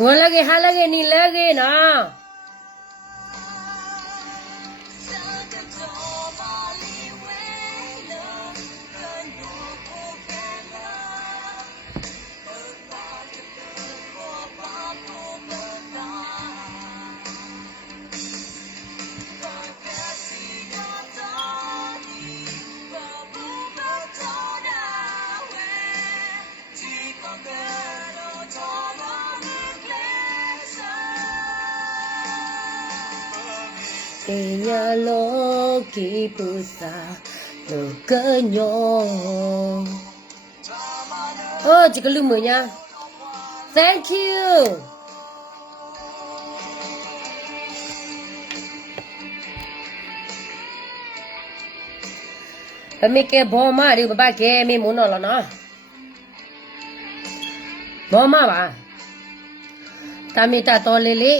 我那个还那个你那个呢？哎呀，罗吉布萨，罗个鸟。哦，这个绿么呀 ？Thank you。ไม่แกบอมาดิบ้าแกไม่หมุนหรอเนาะบอมาบ่าตามีตาโตเล่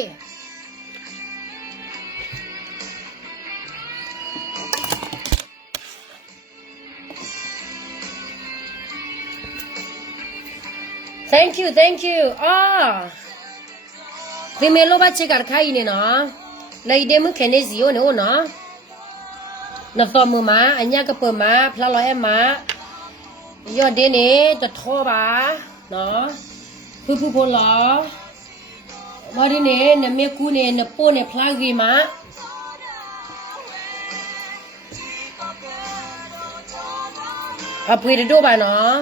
thank you thank you อ๋อဒီမေလိုပါချစ်ကခိုင်းနေနော်လိုက်တယ်မှုခင်နေစီရောနော်နဖော်မမအညာကပမဖလာလောအမရော့တင်းနေတထောပါနော်ဖူဖူဖိုလောဘာဒီနေနမေကူနေနပိုးနေဖလာကြီးမအပွေတို့ပါနော်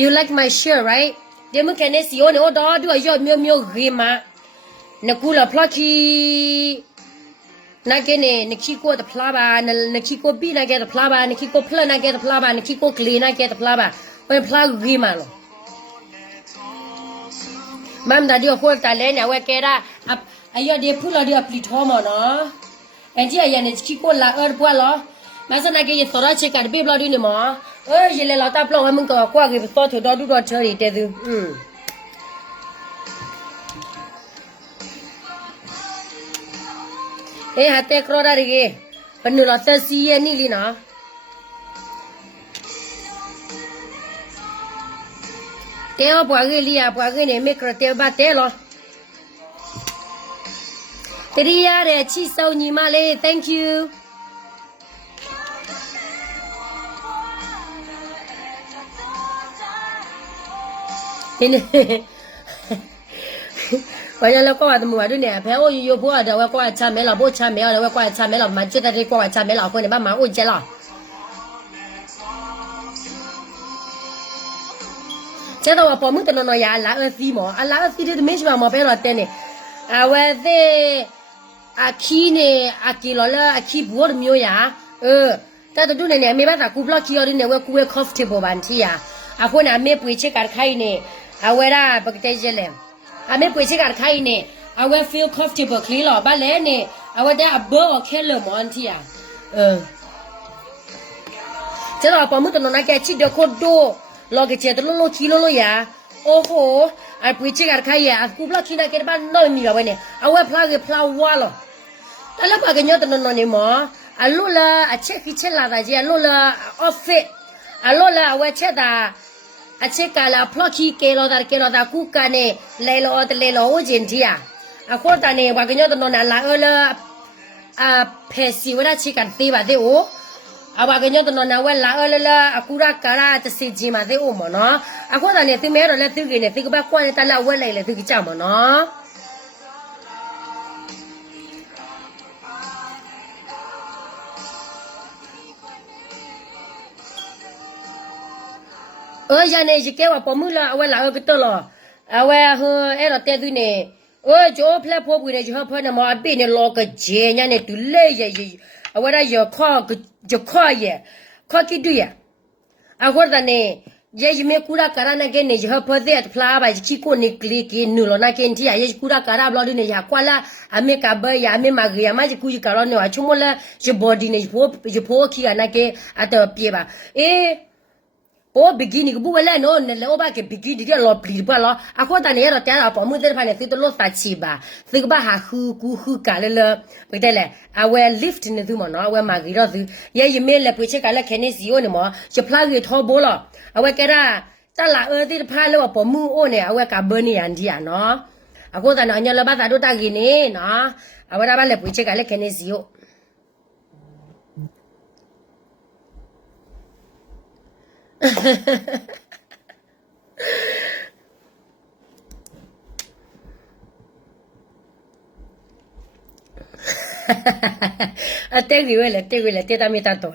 You like my shirt, right? Dia mungkin ni siapa ni order dua jauh mio gima. Nak gula pelaki. Nak ni nak kiko the pelaba, nak kiko bi nak the pelaba, nak kiko pel nak the pelaba, nak kiko clean nak the pelaba. Orang pelak gima lo. Mam dah dia hol talen ya, awak kira ayah dia pula dia pelit homa no. Anji ayah ni kiko la buat lo. Masa nak dia sorang cekar bi belah ni mah. Je le la ta plong mun ko kwa ge to to do do cheri te du ha te kro da ri ge panu la ta si ye ni li na te o bwa ge li ya bwa ge ne me kro te ba te lo te ri ya de chi sau ni ma le thank you ini banyak lo kau ada muat tu ni, apa oh yo buat ada kau macam mela, buat macam mela, kau macam mela, macam tadi kau macam mela, kau ni mana oh je lah. Jadi apa mu tu nono ya Allah asli mo, Allah asli tu mesti mana perlu ada ni. Awak tu aki ni, aki lola, aki buat mio ya, tapi tu ni ni apa tak kubla kiri ni, awak kubla comfortable banci ya. Aku ni ambil puisi karkai ni. Awak dah begitu je le. Ambil puisi karkai ni. Awak feel comfortable clear lah. Balik ni. Awak dah abang okey le monti ya. Jadi apa mu tu nak kecil dah kodo. Lagi cedera lo kilo lo ya. Oh, puisi karkai ya. Aku pula kena kira ban nol ni lah ni. Awak pula wala. Kalau bagainya tu nol ni mah. Alu lah, aceh kicil lah dah je. Alu lah outfit. Alu lah awak cedera. Aceh kalau pelaki kelo dar kuka ni lelo o jentia. Aku tak ni bagainya tu nona la pesi wala cikan tiba de o. Bagainya tu nona wala aku kara terseji ma de o mana. Aku tak ni tu mero le tu gini tu bakwan ni tala wala le tu kicam mana. Giờ này chỉ kêu vào mưa là awal là cái tơ lo, awal hơi là tê tu nè, chỗ plei phố bùi này chỗ phơi nè mà bên này lo cái chè nha nè tu lê vậy, awal là giờ kho cái giờ kho vậy, kho cái đuôi à, awal là nè ye me kura kara na ke ne je pode at pla ba ki ko ne click nulo na ke ntia ye kura kara blo ne ya kwala ame ka ba ya me magria ma ji ku ji kara ne wa chumola je body ne je po ki na ke at pie ba o bikini ku wala no ne lo ba ke bikini de lo pli ba lo a ko ta ne ro ta la pa mu de pa ne ti to lo sa chi ba si ba ha hu ku hu ka le pe de le a we lift ne du mo no a we ma gi ro du ye me le pu che ka le ke ne si o ne mo je pla ge tho bo lo a we ke ra ta la ti pa lo pa mu o ne a we ka bo ni yan di ya no a ko ta no nya lo ba ta do ta gi ne no a we ra ba le pu che ka le ke ne si o a te guile te da mi ta to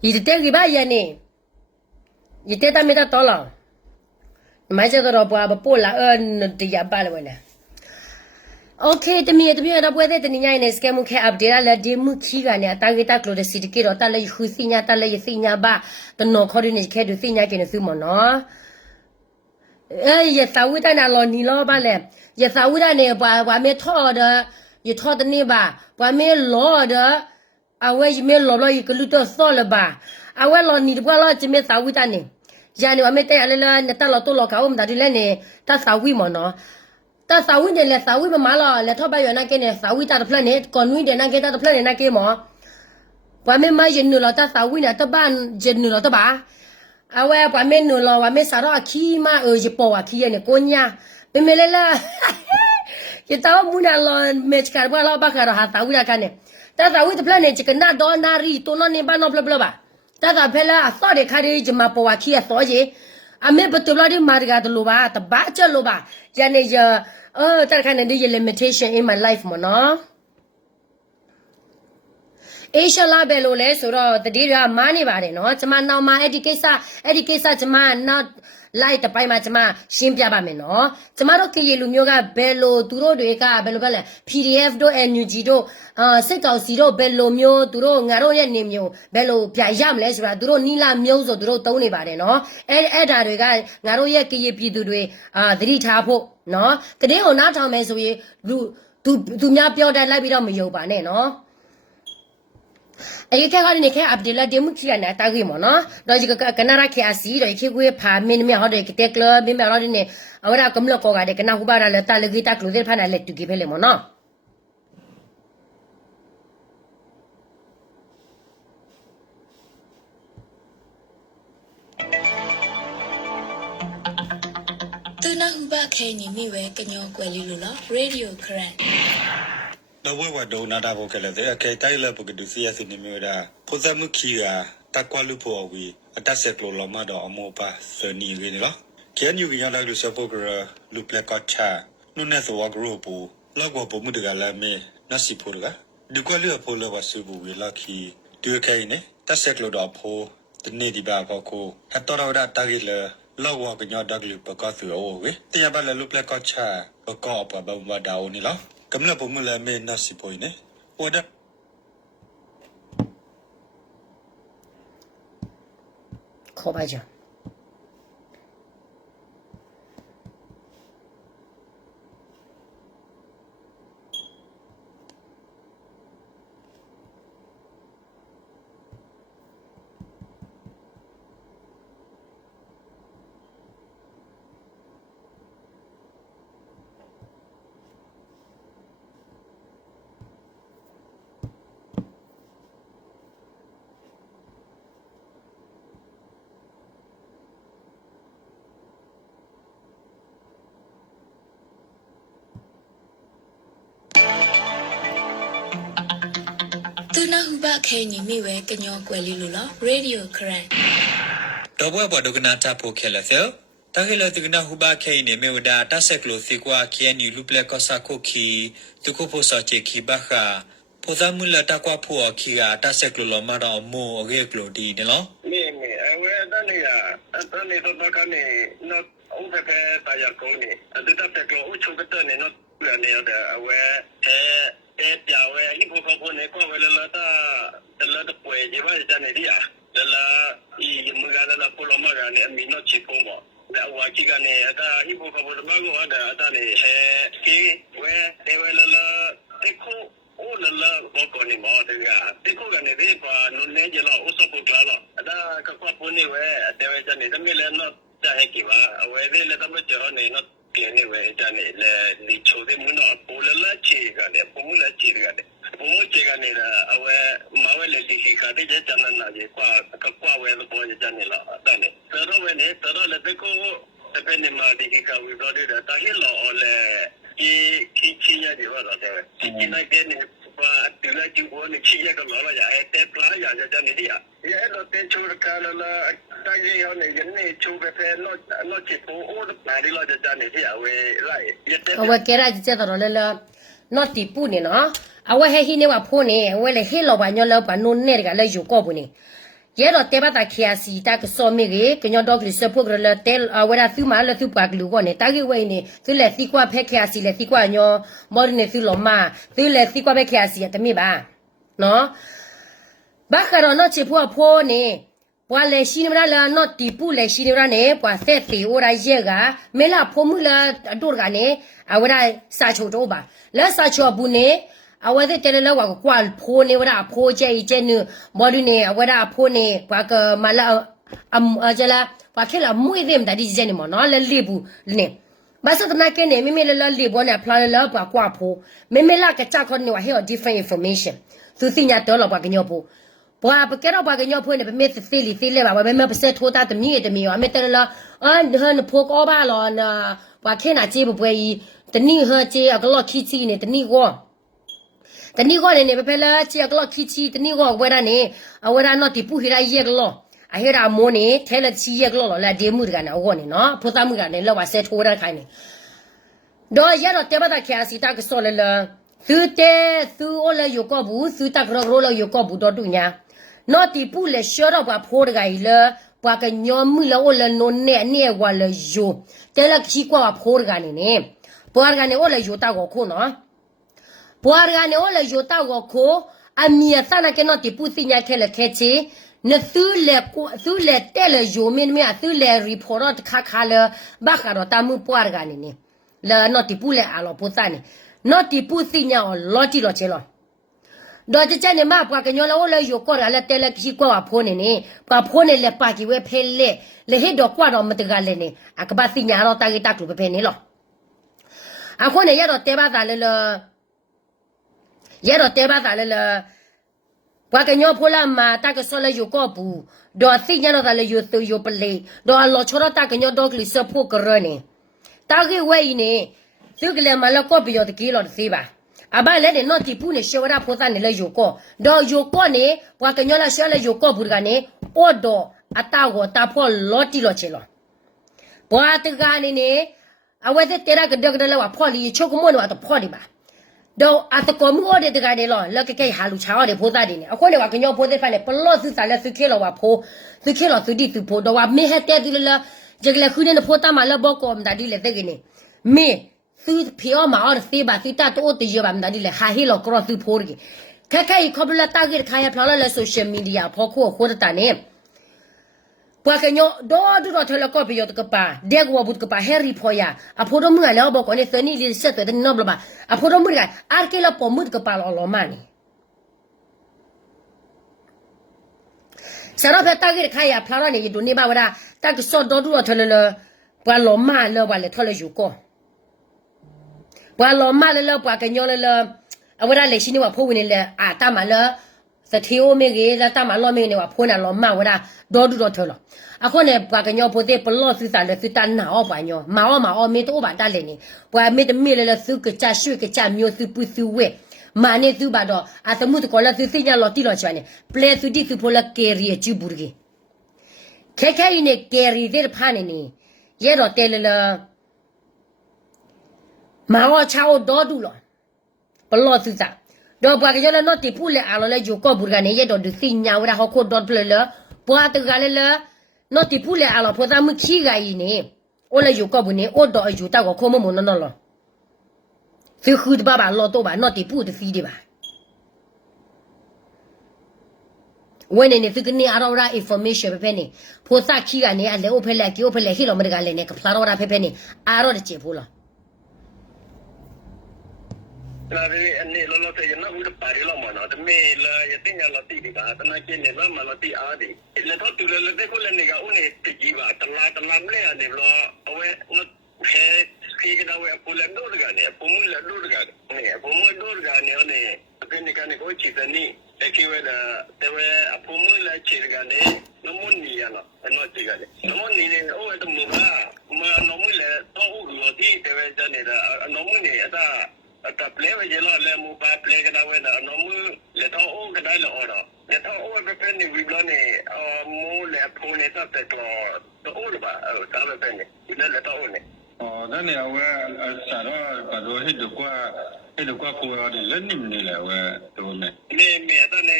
y te gi ba ya ni y te da mi ta to la mai se do po po la te ya ba le wena okay te mi da puede te niña en es que mu ke update la de mu ki ga ne ta ge ta klo de si ke ro ta le hu si nya ta le si nya ba to no kho de ni ke du si nya ke ne su mo no ye sa wi ta na lo ni lo ba le ye sa wi ta ne ba me tho de ye tho de ni ba me lo de a we me lo ye ke lu to so le ba a we lo ni de ba lo je me sa wi ta ne ya ne me te ya le ne ta lo to lo ka o mda de le ne ta sa wi mo no ta sa wi ne le sa wi ma lo le tho ba yo na ke ne sa wi ta de plan ne kon wi de na ke ta de plan ne na ke mo me ma ye nu lo ta sa wi na ta ban je nu lo ta ba a we me nu lo me sa ro ki ma je po wa ki ye ne ko nya pe me le la ye ta mu na lo me ka ba lo ba ka ro ha sa wi ka ne ta sa wi de plan ne je ka na do na ri to no ne ba no bla bla ba ta sa phe la a so de ka ri je ma po wa ki ya so je a me ba to lo di ma ga de lo ba ta ba che lo ba ya ne je that kind of limitation in my life မနော်အေးရှလာပဲလို့လဲဆိုတော့တတိယမားနေပါတယ်နော်ကျမနောက်မှာအဲ့ဒီကိစ္စကျမနောက်လိုက်တပိုင်းမှာကျမရှင်းပြပါမယ်နော်ကျမတို့ခေရလူမျိုးကဘယ်လိုသူတို့တွေကဘယ်လိုပဲလဲ PDF တို့ NUG တို့စစ်ကောင်စီတို့ဘယ်လိုမျိုးသူတို့ငါတို့ရဲ့နေမျိုးဘယ်လိုပြရမလဲဆိုတာသူတို့နီလာမျိုးဆိုသူတို့သုံးနေပါတယ်နော်အဲ့ဒါတွေကငါတို့ရဲ့ခေရပြည်သူတွေသတိထားဖို့နော်တတိယကိုနားထောင်မယ်ဆိုရင်သူများပြောတဲ့လိုက်ပြီးတော့မယုံပါနဲ့နော်အဲ့ဒီကနေခဲ့အပ်ဒေလာဒေမှုခီရနာတာဂီမနော်တော့ဒီကနာရခေအစီတော့ခေကွေးဖာမင်းမြဟောတဲ့ကတက်လဘင်းမရောဒီနေအဝရကမလကောကတဲ့ကနာဟုပါရလက်တလဂီတာကလူတဲ့ဖာနာလက်တူကိဖဲလေမနော်သူနာဟုပါခဲညီမိဝဲကညောကွယ်လေးလို့လားရေဒီယိုခရန်The way we do not have okay, okay, Tyler Pugadu CS in the mirror. Pozamukia, Takwalupo, we attach a clolomada or mopa, so near Vinilla. Can you get out of Sapogra, look like a cha? No, never walk rope, Logo Pomudagala me, Nasi Purga. The quality of Polo was super lucky. Do you cane? That's a clod up ho, the native Babaco. I thought of that Tagila, log walk in your dog loop a coffee away. The Abala look like a cha, a cop about Madaonilla. ကမ္လပုံမလဲမေနစီပိုနေဝဒခေါ်ပါကြသူနာဟုပါခဲညီမိဝဲကညောကွယ်လေးလို့လားရေဒီယိုခရန်တော့ဘွားဒုကနာတာပိုခဲလဲဆောတာခဲလဲသူကနာဟုပါခဲနေမေဝဒါတဆက်ကလိုစီကွာခဲနီလူပလက်ကောစာခိုခီသူကိုဖို့စာချေခီဘာခာပိုဇာမူလာတကွာဖို့ခီကတဆက်ကလိုလမတော့မိုးရဲကလိုဒီနော်မေအဝဲတနေရတနေတော့ကနေနော်ဥပကေတာယာကိုနေအဒတာပကလိုဥချုကတနေနော်နေရတဲ့အဝဲပြဝဲဟိပိုဖို့နေကောဝဲလာတာတလ la de pues lleva ya ni dia la y mugala la polo magane mi no chipomo la wachi gane ata hipo ka bo ma go ada ata ne he ki we de we la teko o la bo ko ni mo de ga teko gane de pa no ne je la o so po kla la ada ka kwa po ni we ate we ja ni de mi le no ja he ki ba we de le ta mo jo ne no ki ni we ja ni le ni cho de mu na po la chi ga ne po mu la chi ga ne po mu chi ga ne la we ma we le li ki ka de ja na na je kwa ka kwa we lo po ja ni la ata ne so we ne so le de ko te pe ni ma de ki ka we do de ta hi lo o le ki nya de wa la de ki na ke ni pa tu la ji wo ni chi ya ka lo la ya te pla ya ja ni dia ye lo te chu ka la la ta ji yo ni yin ni chu pe pe no chi po o na ri lo ja ni dia we lai ye te အဝဲကဲရကြတဲ့တော့လေနော်တီပူနေနော်အဝဲဟဲဟိနေဝဖိုးနေဝဲလေဟဲလောပါညောလောပါနုံနေကလည်းယူကောဘူးနေရဲတော့တေဘတာခီယာစီတာကစောမီကေကညောတော့ကလစပုတ်ရလတဲဝဲရာသူမလသူပါကလူကောနေတာကြီးဝဲနေသူလက်စီကွာဖက်ခီယာစီလက်စီကွာညောမော်နေသူလောမသူလက်စီကွာဖက်ခီယာစီတမိပါနော်ဘာခရောနော်ချေဖွာဖိုးနေပွာလေရှိနေမလားနော်တီပူလေရှိနေရနေပွာဆက်တီအိုရာရဲကမဲလာဖိုးမှုလာအတူကနေအဝဲရာစာချိုတော့ပါလက်စာချိုဘူးနေအဝဲတဲ့တဲလောကကွာဖိုးနေဝရဖိုးကျဲကျဲနမော်ဒီနေအဝဲရာဖိုးနေဘာကမလာအကြလာဘာခဲလာမွေးတယ်တဒီကျဲနေမနော်လဲလေဘူးနေဘာစတနာကနေမိမိလဲလေဘောနေဖလာလဲဘာကွာဖိုးမိမိလာကချခွန်နေဝဟဲ different information သူသိညာတော့လောဘာကညောဖို့ဘာပကဲတော့ဘာကညောဖို့နေပမေသီလီသီလဲဘာမမပစက်ထိုးတာတမီတမီရောအမေတဲလာအန်ဟန်ဖိုကောဘာလောနာဘာခဲနာကြေးပွဲကြီးတနီဟကြေးအကလော့ခီချီနေတနီကောတနီကောနေပဖဲလာကြေးအကလော့ခီချီတနီကောဝဲရနေအဝဲရနော်တီပူဟီရာယေကလောအဟေရာမိုးနေထဲလက်ချီယေကလောလာဒေမှုတကနေအောနေနော်ဖိုတာမှုကနေလောပါဆက်ထိုးရခိုင်းနေတော့ရတော့တေဘတာခါစီတာကစောလဲလာသူတဲသူအိုလဲယောကဘူးသူတကရောလဲယောကဘူးတော့တူညာနော်တီပူလဲရှောတော့ပါဖိုးတကကြီးလဲဘာကညောမှုလဲအိုလဲနိုနေဝါလဲယိုတဲလက်ခီကွာဖိုးတကနေနေပွားကနေအိုလဲယောတာကိုခုနော်ပွားကနေအိုလဲယောတာကိုခိုအမီယသနာကနော်တီပူစညာခဲလဲခဲချေနသူလဲတဲလဲယိုမင်းမသူလဲ report ခါခါလဲဘာခါတော့တမှုပွားကနေနေလဲနော်တီပူလဲအလောပိုစနေနော်တီပူစညာလော်တီလော်ချေလောတော့ကြတဲ့မှာပွားကညောလောလဲယိုကောရလဲတဲလဲခီကွာဖိုးနေနေပွားဖိုးနေလဲပါကီဝဲဖဲလဲလေဟေတော့ကွာတော့မတကလဲနေအကဘာစညာတော့တာဂီတက်လို့ပဲဖဲနေလောအခုနေရတော့တဲပါသားလဲလရတော့တဲပါသားလဲလပွားကညောဖိုးလာမှာတကဆောလဲယိုကောဘူးတော့စညာတော့လဲယိုသူယိုပလေတော့လောချောတော့တကညောတော့ကလစဖို့ကရနေတာဂီဝဲနေသူကလည်းမလကောပြီးတော့ကီလောစီပါအဘလည်းတဲ့နော်တီပူနေရှေဝရဖိုးသားနေလဲယိုကောတော့ယိုကောနေပွားကညောလာရှေလဲယိုကောဘူးကနေအော်တော့အတာကိုတာဖို့လော်တီလောချေလောပွားတကနေနေအဝဲတဲ့တဲရကဒကဒလောဖော်လီချုပ်မွန်းတော့ဖော်ဒီပါတော့အတကောမိုးတဲ့တကနေလောလက်ကဲဟာလူချောတဲ့ဖိုးသားတွေနေအခုနေကညောဖိုးတဲ့ဖက်နေပလော့စစ်စားလဲစစ်ခဲလောပါဖိုးစစ်ခဲလောသူဒီသူဖိုးတော့မေဟတဲ့ဒီလာကြကလခုနေဖိုးသားမလဘောကောမဒါဒီလေတဲ့ကနေမေသူဖီအောမာအော်ဖေးပါသူတတ်အိုတရပါမဒါဒီလေဟာဟီလောကရောသူဖိုးကြီးခက်ခဲခေါပလတာဂက်ခါရဖလာလဲဆိုရှယ်မီဒီယာဖော်ခိုခိုးတာနေပွားကညောတော့ထလကောပီယောတကပါဒေဂဝဘုတ်ကပါဟယ်ရီဖိုယာအဖိုတော်မူလောဘောကောနေသနီလီဆက်တဲ့နော်ဘလပါအဖိုတော်မူကအာကေလာပမုတ်ကပါလောမနီဆရာဖက်တာဂက်ခါရဖလာနေဒိုနေပါဝရာတကဆော့တော့ထလလပွာလောမလောပါလေထလယူကောပွာလောမလောပွာကညောလောအဝရလေရှိနေဝဖိုးဝင်လေအာတမလောစတီယိုမေကြီးလာတမလောမေနေဝဖိုးနာလောမဝရာတော့ထလောအခုနေပွာကညောဖိုးတဲ့ပလော့စစ်စားလေစစ်တန်နာအောပါညောမောမေတော့ပါတတ်လေနေပွာမေတမေလေစုကချရွှေကချမျိုးစုပူစုဝဲမာနေသူပါတော့အတမှုတကောလာသူစိညာလော်တီလော်ချွာနေပလေသူဒီသူဖိုလာကေရီချူဘူရီခဲခဲနေကေရီတဲ့ဖာနေနေရဲတော့တဲလလမာဝချောတော့ဒူလောပလော့စစ်စားတော့ပွာကညောလာနော်တီပူလေအလောလေဂျိုကောဘူကနေရဲတော့သူစိညာဝရာဟောခိုတော့ပလေလပွာတကလည်းနော်တီပူလေအလောဖိုသားမခီကကြီးနေအိုလေယူကောဘူးနေအိုတော့ယူတော့ခေါမမနော်နော်သူခုတပါပါလောတော့ပါနော်တီပူတဖီးဒီပါ when in the kini arora information pepeni posa ki ga ne ale o phele ki o phele hilo mari ga le ne ka plarora pepeni aro de che pula လာပြီးအနေလောလောဆယ်ရနောက်ဘူးပါရီလောက်မှာနော်တမေလာရတင်ရလာတိဒီပါတနာကျင်းနေလာမလာတိအားဒီလက်တော့တူလည်းတဲ့ကိုလည်းနေကဦးနေတကြီးပါတလားမလဲနေလို့အဝဲနဟဲခိကတော့အပူလည်းတို့ကနေအပူမလည်းတို့ကနေအပူမတို့ကနေနေကနေကိုချစ်တဲ့တကယ်ဝဲတဲ့ဝဲအပူမလည်းချစ်ကနေနမနီရလားအနော်ချစ်ကနေနမနီနေအိုးတော့မလားမနမလည်းတော့ဦးလို့ဒီတဲ့ဝဲတဲ့နေတာနမနီအတာအပလေဝရလာလေမူပါပလေကတော့ဝဲတော့နမလက်တော့ဦးကတိုင်းလောတော့လက်တော့ဦးပဲပဲနေဝီဘလနေမူလေဖုန်နေတဲ့တော့ဦးပါဒါပဲပဲနေလက်တော့ဦးနေ哦，那你我啥了？把这黑的瓜破了的，人你们来我对不对？你但你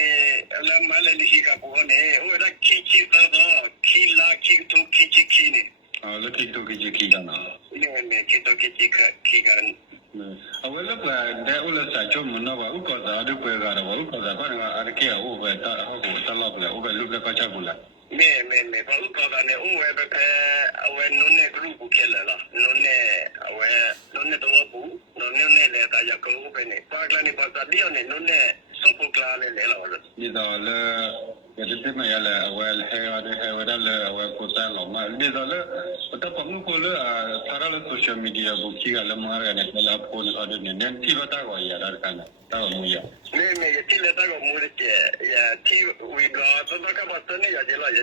来买来你去干活呢？我那起的起拉起都起呢。啊，那都起干呐？你起都起干。我那个在我那山上门那吧，我搞啥都不干了，我搞啥反正俺这个我会打好过打老不了，我会路边搞吃不了。没，把我搞到呢，我那个我弄那个路不开了啦，弄那多不，弄那来大家搞不呢，把那你把这里呢弄那少不干了来了了。你到了，也是这么样了，我还到了，我过山了嘛，你到了，我到旁边了啊，他那个 social media 不起个了嘛，人家那破的好多年，连提不到我也来看了，到我没有。没，提了那个没得接，也提为个，这那个把真的也接了，也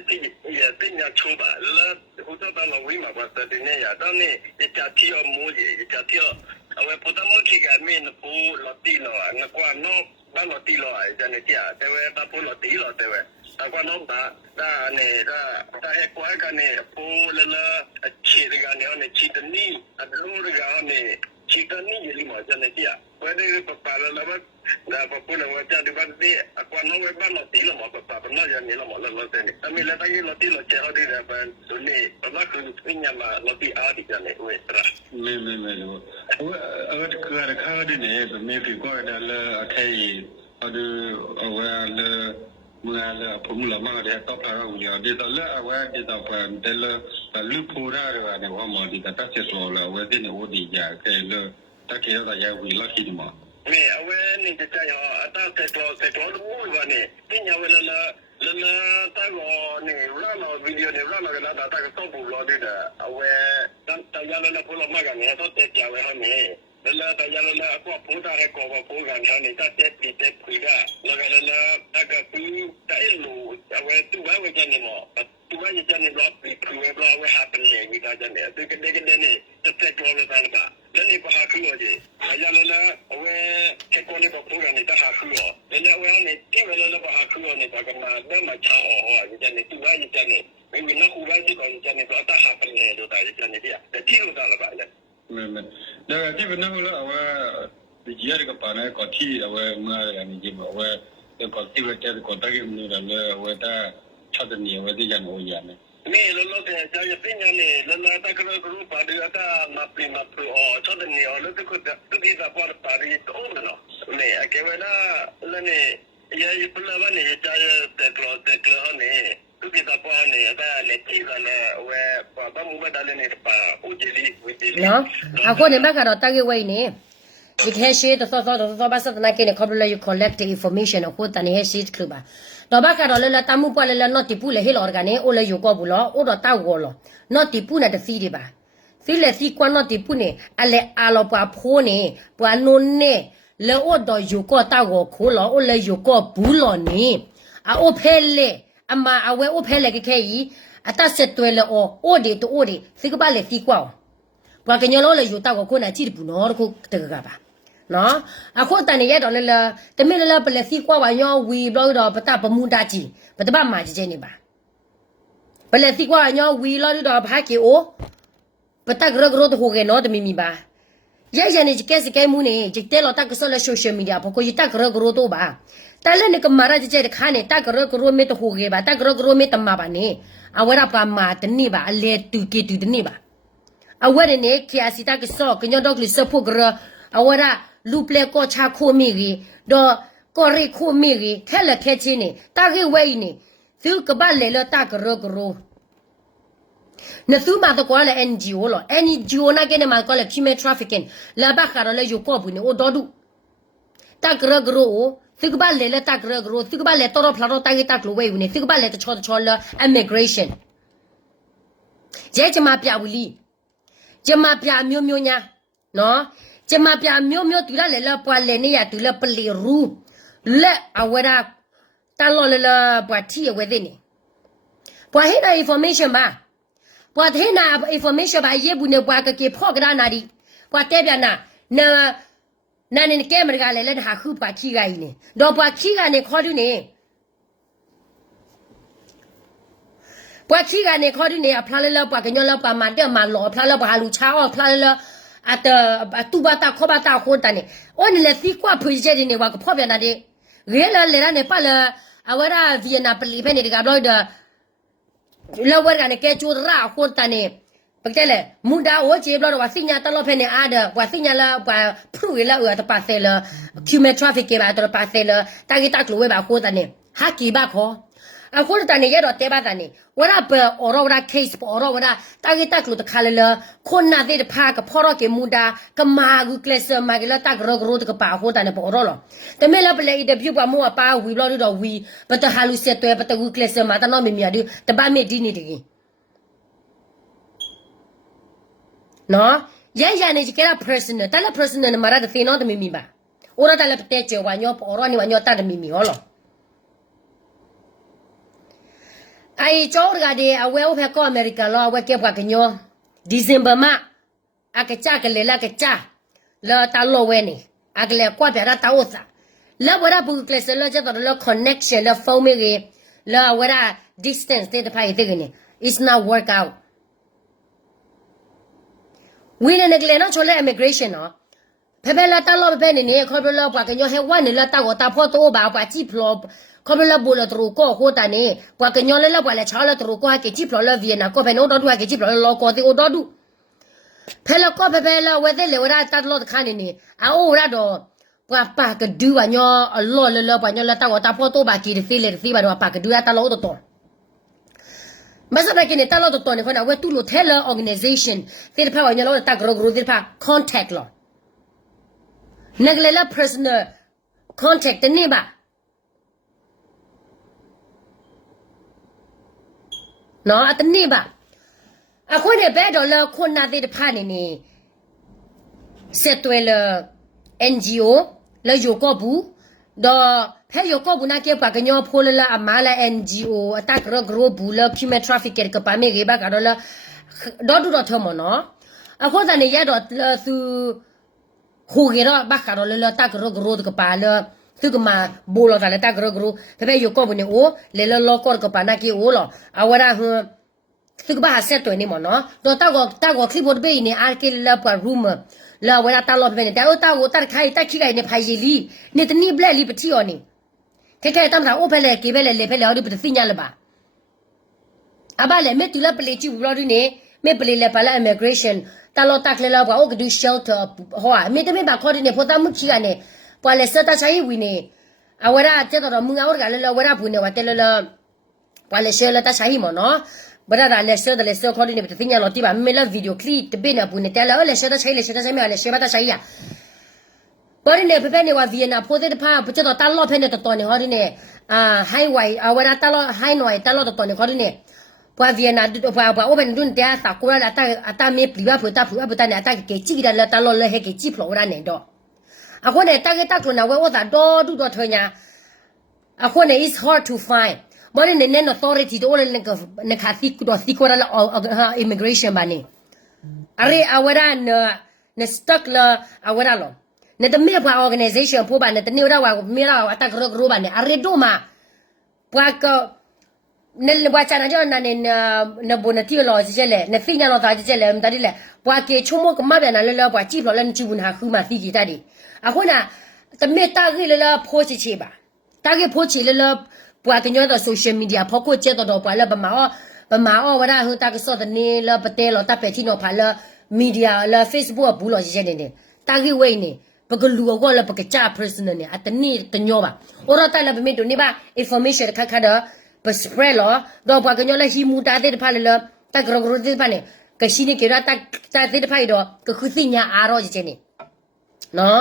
定要出吧，了，或者到了为嘛把这的呢呀，当你也加提了没的，也加提了，我不但没去个面不落地了，那关那。บ้านเราตีลอยจะเนี่ยที่แต่ว่าตาพูดเราตีลอยแต่ว่าตากว่าน้องตาเนี่ยตาให้กว่ากันเนี่ยพูดแล้วชีดกันเนี่ยชีดนี่รู้กันเนี่ยชีดนี่ยิ่งมาจะเนี่ยที่ว่าได้ปะปะแล้วว่าพูดว่าจะดูว่าเนี่ยกว่าน้องบ้านเราตีลอยมาปะปะเป็นน่าจะเนี่ยเราหมดแล้วเนี่ยแต่มีแล้วตาที่เราตีลอยเจ้าดีแต่เป็นตัวนี้เราคือสิ่งมาเราตีอาดีจะเนี่ยเว้ยครับไม่รู้เอาคืออะไรข้าวดิเนี่ยแบบมีฝีก้อยนั่นเลยใครเอาดูเอาไว้เลยเมื่อเลยผมละมาเดี๋ยวตบเราอยู่เดี๋ยวเลยเอาไว้เดี๋ยวเป็นเดี๋ยวเลยลูกพูดอะไรเนี่ยว่ามาดีแต่ถ้าเสียตัวเลยว่าที่เนี่ยว่าดีอย่างแค่เลยถ้าเกี่ยวกับยาวิลาคิดมานี่เอาไว้นี่จะใจอ่ะตั้งแต่ตัวรู้ว่านี่ที่ยาวเลยละตั้งว่านี่เราวิดีโอนี่เราก็ตั้งแต่ต้องพูดเราด้วยนะเอาไว้ตั้งแต่ยาวเลยพูดเรามากกันเนี่ยต้องเตะยาวไว้ให้มีแล้วแต่ยาวเลยก็พูดอะไรก็ว่าพูดกันนี่ถ้าเตะปีเตะคุยกันแล้วก็แล้วถ้าก็คือแต่รู้เอาไว้ตัวไว้จะนี่มั้งตัวไว้จะนี่เราปีคุยเราไว้หาเป็นเลยวิธีจะนี่ตัวกันเด็กนี่จะเตะตัวเราตั้งป่ะแล้วนี่ก็หาคือว่าจียาวเลยเอาไว้แค่คนนี้บอกพูดกันนี่ถ้าหาคือว่าแล้วเอาไว้นี่ที่เวลาเราหาคือว่านี่ถ้ากันมาได้มาช้าอ๋อจะนี่ตัวไว้จะนี่ไม่มีนักคุยไว้ที่ก่อนจะนี่เราถ้าหาเป็นเลยตัวจะนี่ที่แต่ที่รู้ได้ละป่ะเนี่ยไม่แต่ที่เป็นนั่นแล้วเอาไว้ดิจิทัลกับปานะก่อนที่เอาไว้เมื่ออะไรนี่จริงเอาไว้เป็นก่อนที่เราจะก่อนตั้งแต่มื้อนั้นเลยเอาไว้ถ้าชอบจะหนีเอาไว้ที่ยันโอยานเนี่ยนี่เราแต่จะยังเป็นยังนี่เราถ้าก็รู้ป่ะเดี๋ยวถ้ามาปีมาพูอ๋อชอบจะหนีอ๋อแล้วทุกที่จะพูดป่ะเดี๋ยวโอ้เนาะนี่ไอ้แกเวลาแล้วนี่ยังพูดแล้วว่านี่จะเด็กเราเนี่ยทุกที่จะพูดเนี่ยถ้าเนี่ยที่เราเนี่ยเว้ยป่ะบ้านมุกได้เลยเนี่ยป่ะอุจิลีเนาะအခုနေဘက်ကတော့တာဂက်ဝိတ်နေဒီခဲရှိတော့ဘာစတဲ့နာကိနေ couple you collect the information ကိုတန်ဟဲရှိခရပါတော့ဘက်ကတော့လဲတမှုပွက်လဲ not တိပူလဲဟေလော်ကနေအိုလဲယူကောဘူးလောအိုတော့တောက်ကောလော not တိပူနဲ့တစီဒီပါစီလဲစီကွာ not တိပူနေအလဲအလောပွားဖိုးနေပွားနုံနေလဲအိုတော့ယူကောတောက်ကောခိုးလောအိုလဲယူကောဘူးလောနေအိုဖဲလေအမအဝဲအိုဖဲလေကခဲကြီးအတဆက်တွဲလဲအိုဒီတူအိုဒီစီကပါလဲစီကွာပွားကညလောလဲယူတောက်ကောခိုးနေကြည့်ဘူးနော်ခုတကကပါနော်အခုတန်ရရတော့လဲတမင်လဲပလက်စီကွာပါရောဝီဘလော့တော့ပတပမှုတာကြီးပတပမာကြီးချင်းနေပါပလက်စီကွာရောဝီလော့တော့ဘာကီအိုပတကရကရတော့ဟိုကေနော်တမီမီပါရဲရနေကဲစကဲမှုနေကြတဲ့လောတကဆလဆိုရှယ်မီဒီယာဘကိုရတကရကရတော့ပါတလည်းနေကမာရကြတဲ့ခါနေတကရကရမေတဟိုကေပါတကရကရမေတမပါနေအဝရပါမာတနေပါအလေတူကေတူတနေပါအဝရနေခီယာစီတကဆောကညတော့ကလစဖို့ကရအဝရလူပလေကိုချာခိုမီရီတော့ ကိုရီခုမီရီခဲလက်ခဲချင်းနေတာရီဝဲနေသူကပတ်လေလတာကရကရနသူမတော့ကောလေ NGO လော NGO နာကနေမှာကောလေ human trafficking လာဘခါရလေယူကောဘူးနေအိုဒေါ်ဒူတာကရကရသူကပတ်လေလတာကရကရသူကပတ်လေတော်ဖလာတော့တိုင်းတာကလိုဝဲဘူးနေသူကပတ်လေတချောလ immigration ကျဲကျမပြဘူးလီကျမပြမျိုးညာနော်ကျမပြမျိုးတူလာလေလပွာလေနေရတူလပလီရူလက်အဝရတန်လောလလပွာတီဝဲတဲ့နေပွာဟိနာ information ပါပွာဟိနာ information ပါရေဘူးနေပွာကကေဖော့ကရနာဒီပွာတဲပြနာနာနေကဲမရကလေလက်ဟာခုပွာခီကိုင်းနေတော့ပွာခီကနေခေါ်တူနေပွာခီကနေခေါ်တူနေအဖလာလပွာကညောလပွာမတဲ့မလောဖလာလပွာလူချာအဖလာလအတူဘတာခေါ်ဘတာခေါ်တနေအိုနေလေစီကွာဖွေချက်နေဝါကဖော့ပြနာတဲ့ရဲလာလေရနေပါလအဝရဗီယနာပလီဖဲနေတကဘလို့လောဝရကနေကဲချိုရာခေါ်တနေပကတဲ့လေမူဒါဝချေဘလို့ဝါစညာတလို့ဖဲနေအားဒဝါစညာလာဖရူလာဝတပါဆဲလာ human trafficking ပါတော့ပါဆဲလာတာဂီတာကလိုဝဲပါခေါ်တနေဟာကီဘာခေါ်အခုတန်နေရတော့တဲပါတန်နေဝရပအော်ရောဝရ case အော်ရောဝရတာဂီတက်လို့တခါလေခွန်နာတဲ့ဖာကဖော်ရကေမူဒါကမာဂူကလစမာကလတာဂရောဂရောတကပါဟိုတန်နေပေါ်ရောလောတမဲလပလေတပြုတ်ပါမောပါဝီလောတော့ဝီပတဟာလူဆက်တွဲပတဂူကလစမာတနော်မီမီယာဒီတပါမေဒီနေတကြီးနော်ရနေကြက personal တလည်း personal နမရတဲ့ဖေနော်တမီမီပါအော်ရတလည်းပတဲချေဝါညောပေါ်ရောနေဝါညောတတမီမီဟောလောไอ้โจ้กะดิအဝဲဥဖက်ကောအမေရိကန်လောအဝဲကဲပွားကညောဒီဇင်ဘာမှာအကကြကလေလကကြလာတလောဝဲနေအကလေကွာပြတာတောစာလာဝရဘူကလစလာကျတော့ connection လာဖုန်းမီလာဝရ distance တဲ့ဖိုင်တဲ့ကနေ it's not work out ဝီနေကလေနော်ချိုလဲ immigration နော်ဖဲဖဲလာတလောဖဲနေနေခေါ်ဘလောပွားကညောဟဲဝါနေလာတောတာဖို့တော့ဘာပါကြည့်ဖလောခေါ်ဘလဘူလတရူကိုဟိုတနေပွာကညောလဲလပွာလဲချာလတရူကိုကကြည့်ဖလောလဗီနာကိုဖဲနိုတော့တူကကြည့်ဖလောလောကိုတီအိုတော့တူဖဲလကိုဖဲလာဝဲတဲ့လေဝရတတ်လို့ခါနေနေအိုရတော့ပွာပါကဒူဝညောအလောလလပွာညောလတောတာဖို့တော့ဘာကြည့်ဖီလေဖီဘာတော့ပါကဒူရတလို့တော့မစဘကနေတလို့တော့နေခနာဝဲတူလို့ထဲလ organization တေဖာဝညောလတကရဂရူတေဖာ contact လောနဂလေလာ prisoner contact နေပါနော်အတနေပါအခုနေဘဲတော့လခုနာတဲ့ဖာနေနေဆက်တွဲလ NGO လယိုကောဘူးတော့ဖဲယိုကောဘူးနာကေပါကညောဖိုလလာအမာလာ NGO အတက်ရဂရိုဘူးလ human trafficking ကပါမေကေပါကတော့လတော့တူတော့ထမနော်အခုတနေရတော့သူခိုးကြတော့ဘာကတော့လတက်ရဂရိုကပါလသူကမှာဘူလောတာလက်တကရဂရုဖဲယိုကောဘနေအိုလေလောကောကပါနာကီအိုလောအဝရဟသူကဘာဆက်တွနေမနော်တော့တောက်ခလစ်ဘတ်ဘေးနေအာကီလာပါရူမလာဝရတာလောဘနေတောက်တာခိုင်တက်ခိကိုင်နေဖိုင်ရီလီနေတနီဘလက်လီပတီယောနေခဲတမ်းတာအိုဖဲလေကေဘဲလေဖဲလေအော်ဒီပတိညာလပါအဘလေမေတူလာပလေချူဘော်ဒီနေမေပလေလေပါလာ immigration တာလောတက်လေလောပါအိုကဒူ shelter ဟောမေတမေပါခေါ်ဒီနေဖိုတာမှုချီကနေပွာလေစတာဆိုင်ဝီနေအဝရကျတော့မငါဝရကလည်းဝရဘူးနေဝတဲလပွာလေရှယ်လတာဆိုင်မနော်ဘရဒါလက်ဆဒလက်ဆခေါ်နေပတိညာလောတိပါမေလာဗီဒီယိုကလစ်တပိနာဘူးနေတဲလာလက်ဆတာဆိုင်လက်ဆတာဆိုင်မလက်ဆဘတာဆိုင်ရပေါ်နေဖပဲနေဝဗီယနာဖိုတဲ့ဖာပကျတော့တလောဖဲနေတော်နေဟောဒီနေဟိုင်ဝိုင်အဝရတလောဟိုင်နွိုင်တလောတော်နေခေါ်ဒီနေပွာဗီယနာပွာအိုဘန်ဒွန်းတဲစာကိုရအတာမေပလီဝဖတာဖူအပတနေအတာကေချီကရတလောလဲဟဲကေချီဖလောရနေတော့အခုနဲ့တကတက်ကနာဝဲဝတာတော့တူတော့ထွညာအခုနဲ့ is hard to find ဘာလို့နဲ့ authority တော့လည်းနခါစီကတော့စီကောလာ immigration ဘာနေအရေအဝရန stuck လာအဝရလောနဲ့တမေပါ organization ဖို့ဘာနဲ့တနေရဝမေရဝအတက်ရောဘာနဲ့အရေတို့မှာပွားကနဲ့ဘာချာနာကြောင့်နဲ့နဘနတီလောကြည့်လေနဲ့ဖိညာလောသားကြည့်လေမတရီလေပွားကေချုံမကမပြန်လာလောပွားကြည့်လို့လည်းကြည့်ဘူးနာခုမှသိကြတာဒီအခုနတမေတာကြီးလေဖိုးချီပါတာကြီးဖိုးချီလေပွားကညောတော့ social media ဖောက်ကိုကျတော့ပွားလေဗမာဝရဟတာကစောတနေလပတဲလောတပ်ပဲတီနော်ဖာလ media လာ Facebook ဘူးလောရနေနေတာကြီးဝိနေ ปกลูก็ละปกจ้า person เนี่ยอัตนี่กันยอบ่ะโอรตาละเปเมตัวนี่บ่า information ค่ะดอปสเปรดหรอดอกปกันยอละหิมูตาเตพาเลยละตะกรกรเตพาเนี่ยก็ชินี่เกราตาเตพาดอก็คือสิญญาอารอจินี่เนาะ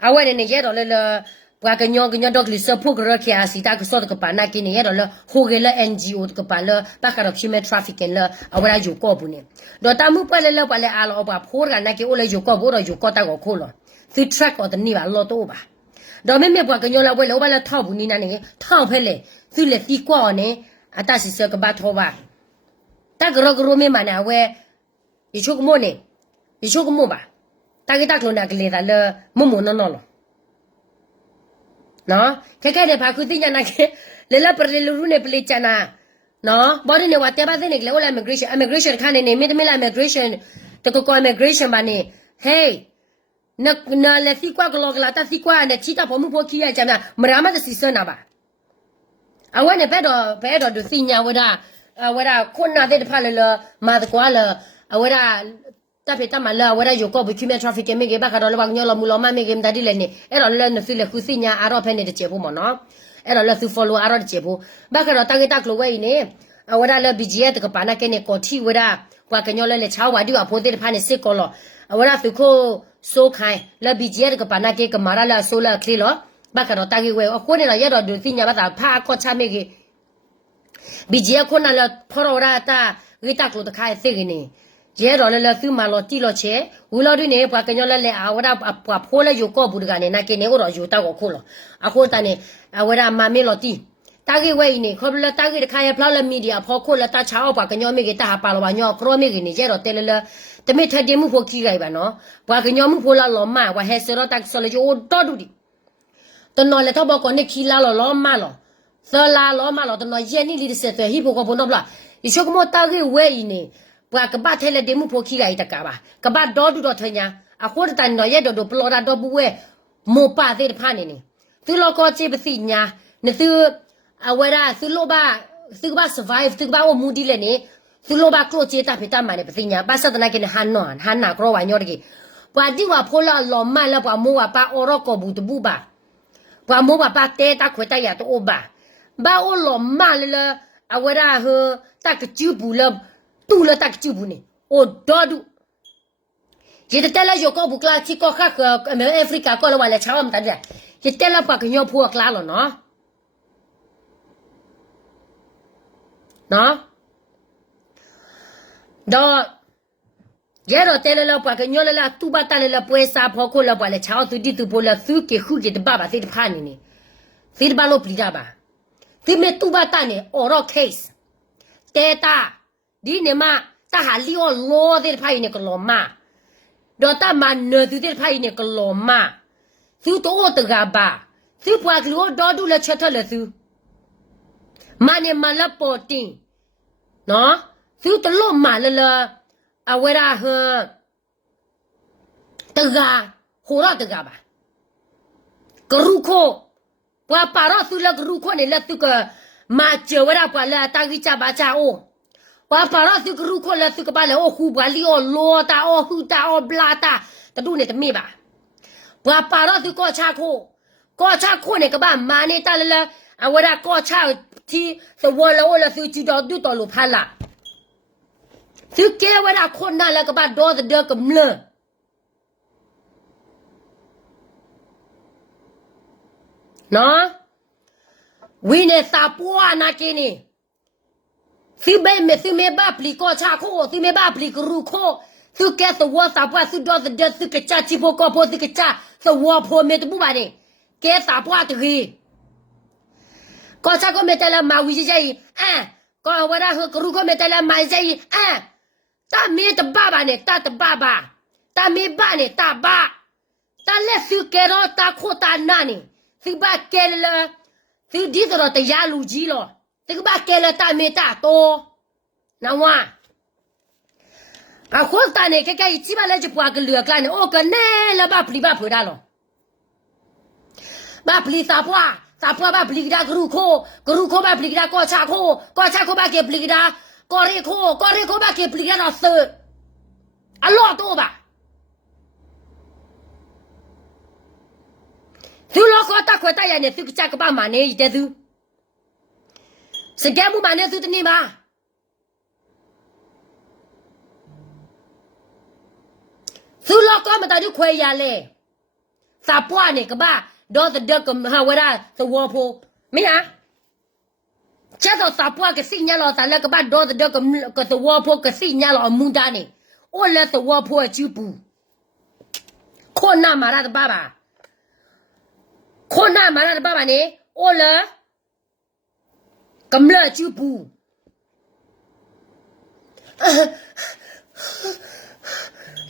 เอาไว้เนี่ยเยดอละปกันยอดอกลิสพวกรแค่สิตาก็สอดก็ปานากินี่เยดอละโฮเกละ NGO ก็ปาละปะคาร์ human trafficking ละเอาไว้อยู่ก็บุเนี่ยดอตามุปะละปะละอาลอบ่าโพกันนะเกโอละอยู่ก็บ่รออยู่ก็ตาก็โคลอคือ track ออตนี่บ่าลอโตบ่าดอแม่ปะกันยอละไว้ละบ่ละท่อบุนี่นะนี่ท่อเพเลคือเลตีกว่าเนี่ยอาตาสิเสก็บ่าท่อบ่าตากรกรแม่มานะเว้ยชุกโมเนี่ยยชุกโมบ่าตากตากโลนะกเลตาละมมนนเนาะแค่เนี่ยพาคุติญานะแค่เลละปรเลรูเนี่ยเปลิจานะเนาะบอดี้เนี่ยว่าแต่บ้านเนี่ยเลยว่า immigration คันเนี่ยไม่ได้ไม่ละ immigration แต่ก็ immigration บ้านเนี่ยเฮ้ยนักเลสิกว่ากลอกลาตาสิกว่าเนี่ยชิตาพอมุพอขี้ยาจำนะมรามาจะสิสนะบ่าเอาไว้เนี่ยเปดอดูสิญาว่าคนน่ะได้พาเลยละมาตะกว่าละเอาไว้ตาเพตามาละว่าอยู่ก็บุคิเมทราฟิกเมเกบ้าก็เราบางอย่างเรามุลมาเมเกมตาดิเลยเนี่ยเราเล่นฟิลคุสิญาอารอเพนเดเจ็บมั้งเนาะเราเล่นฟิ follow อารอเจ็บบ้าก็เราตั้งกลัวไว้เนี่ยเอาไว้เราบีจีเอตก็ปานาเกเนี่ยก็ที่ว่ากันยอเลยเช้าว่าดีว่าพอได้พาเนี่ยสิก็ละเอาไว้ฟิโคโซคายแล้วบีจีเอตก็ปานาเกก็มาละโซละคลีละบ้าก็เราตั้งไว้คนเนี่ยเราอย่าเราดูสิญาบ้าแต่พาก็ชาเมเกบีจีเอคนนั้นเราพอเราตาวิตากลัวตะคายสิกินี่เยอะเลยละคือมาลอตีลอเชวุ้เราดูเนี่ยปากกันยอเลยเอาว่าปากพูดเลยอยู่ก็บุตรกันเนี่ยนักเนี่ยก็รออยู่ตาก็คู่ละอาคู่ตาเนี่ยเอาว่ามาไม่ลอตีตากี่วันเนี่ยเขาเลยตากี่ขายพลาดละมีเดียพอคู่ละตาเช้าปากกันยอไม่กี่ตาหาปลาละวันยอครัวไม่กี่เนี่ยเยอะเตลเลยแต่ไม่ทันเดียมือพวกขี้ไก่บ้านเนาะปากกันยอมือพวกละล้อมาว่าเฮสเราตาสลายโอ้ต่อดูดิตอนนอนเลยถ้าบอกก่อนเนี่ยขี้ละล้อมาหรอสลาล้อมาหรอตอนนอนเย็นนี่ลิเสตัวฮิปโปก็พูดว่าอีช่วงโมตากี่วันเนี่ยว่ากบ้าเทเลเดมุพวกขี้ไก่ตะกาบ่ากบ้าดอดูดอเทียอาโคตรตันน้อยดอปลอดาดอบุเวโมป้าเตพานี่ตุลก็เจ็บสิญาเนี่ยตุเอาเวลาตุลบ้า survive ตุลบ้าโอมูดีเลยเนี่ยตุลบ้าโคตรเจ็บตาพิตามันเนี่ยสิญาบ้าสัตว์นักเนี่ยฮันนากรอวันยอดกี่ว่าดีว่าพอละล้อมมาแล้วว่าโมว่าป้าอรอกบุตรบุบ้าว่าโมว่าป้าเตตาขวดตายาตัวบ้าบ้าโอล้อมมาเลยเอาเวลาเฮตากจิบบุลตูละตักจิบุนี่โอ้ดอดูเจตแต่ละโยก็บุกลาที่ก็ค่ะอเมริกาแอฟริกาก็ละวันละเช้ามันตันเดียเจตแต่ละปากยอพวกลาหรอเนาะดอเยอะแต่ละปากยอละตูบัตานละป่วยซาพอคนละวันละเช้าตุดิตุโพละสุเกขุเจตบ้าบ้าเสดพานี่เสดบ้าโลปริดาบ้าที่เมตูบัตานเนี่ยออรอเคสเตตาดีเนี่ยมาตาหาลิโอโลเดลไพ่เนี่ยก็ล้อมาดอตามันเนอร์เดลไพ่เนี่ยก็ล้อมาซื้อตัวตะกาบาซื้อปากลัวดอดูละเชตละซื้อมาเนี่ยมาละปอติงเนาะซื้อตะล้อมาละเอาเวลาเฮตะกาโหระตะกาบากรุโคว่าปารอซื้อละกรุโคเนี่ยละตุกมาเจอเวลาปาละตากิจาบาจาโอว่าปาราสิกรูคนละสิกบาเลโอคูบาลิโอโลตาโอฮูตาโอบลาตาตะดูเนี่ยตะมีบ่าว่าปาราสิก็ชาโคเนี่ยก็บ้ามาเนี่ยตาละเอาเวลาก็ชาที่สวอลโอละสิจิดอดูตอลุพาละสิเกเวลาคนนั่นละก็บ้าดอเดอกับเลเนาะวินเนซาปัวนากินีsi me ba pli ko cha ko si me ba pli ru ko su ke so wa sa pa su do the su ke cha chi po ko po su ke cha so wa po me tu ba ni ke sa pa tu ri ko cha ko me ta la ma wi ji ji ko wa da ho ru ko me ta la ma ji ta me ta ba ni ta ba ta me ba ni ta ba ta le su ke ro ta ko ta na ni si ba ke la si di ro ta ya lu ji lo这个把给了大没大多，那哇，啊，或者呢，这基本上就不个乐干的，我个奶了把不离把不打了，把不离啥不把不离给他个入口把不离给他搞茶口把给不离给他搞热口把给不离给他死，啊，老多吧， သူလောကတာခွတ်တရနေသူကချကပါမနေတဲ့သူစကဲမှုမနေသူတနေပါသူလောကမတာဒီခွေရလေစာပွားနေကပါဒေါ်တဲ့ကမဟာဝရသဝဖို့မင်းဟာကျတော့စာပွားကစိညာလောတာလကပါဒေါ်တဲ့ကသဝဖို့ကစိညာလောအမှုတာနေအိုလက်သဝဖို့ချူပူခေါနာမာရတဲ့ဘာဘာခေါနာမာရတဲ့ဘာဘာနေအိုလကမ္လချူပူ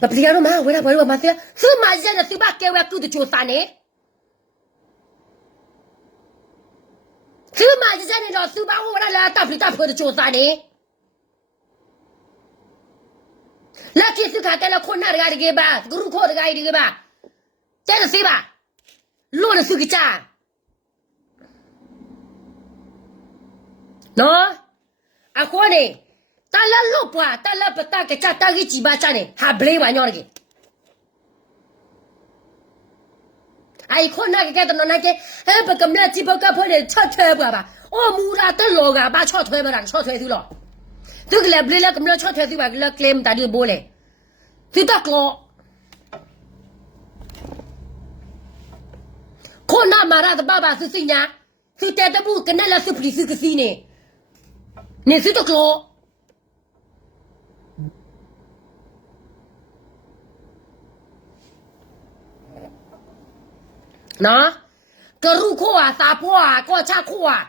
ဘာပလီယာတော့မဝဲတာဘာလို့မသိသူမကျတဲ့သူဘာကဲဝဲကူတချိုစာနေသူမကျတဲ့တော့သူဘာဝဲလာတပ်ပြတပ်ဖို့တချိုစာနေလက်ကိစ္စကတည်းကခုနရကြပါဂရုခေါ်ကြရပါတဲ့စီပါလို့ရစုကချာနော်အခုနေတလလို့ပွားတလပတကချတာကြီးကြည်ပါချနေဟာဘလေးပါညောရကြီးအိုင်ခုနကတဲ့တော့နာကျဟဲ့ပကမလာကြည့်ပကဖို့လေချော့ချွဲပါပါအော်မူရာတလောကဘာချော့ထွဲပါလားချော့ထွဲသူလို့သူကလည်းဘလေးလည်းကမလာချော့ထွဲသူပါကလည်း claim တာဒီဘိုးလေသူတော့ကောခုနမာရတဲ့ဘာဘာစစညာသူတဲ့တဘူးကနဲ့လာစပလီစကစီနေသူတော့ကောနော်ကရုခိုးစာပွားကောချခိုး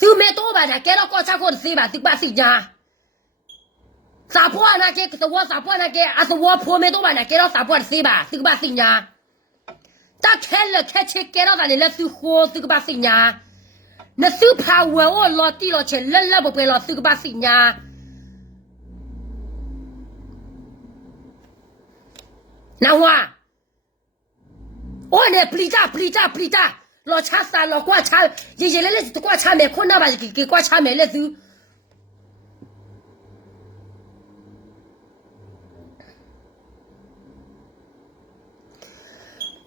သူမဲတော့ပါနဲ့ကဲတော့ကောချခိုးစီပါသူပါစီညာစာပွားနာကဲသဝစာပွားနာကဲအသဝဖိုမဲတော့ပါနဲ့ကဲတော့စာပွားစီပါသူပါစီညာတခဲလက်ခဲချေကဲတော့တယ်လက်သူခိုးသူပါစီညာနသူဖာဝဲအော်လော်တီလော်ချေလက်လက်ဘပဲလော်သူပါစီညာနာဝါโอ้เนี่ยปลีจ้ารอชาซารอกว่าชาเยๆเลยๆตะกว่าชาแม่คนหน้าบากี่กว่าชาแม่เลยซื้อ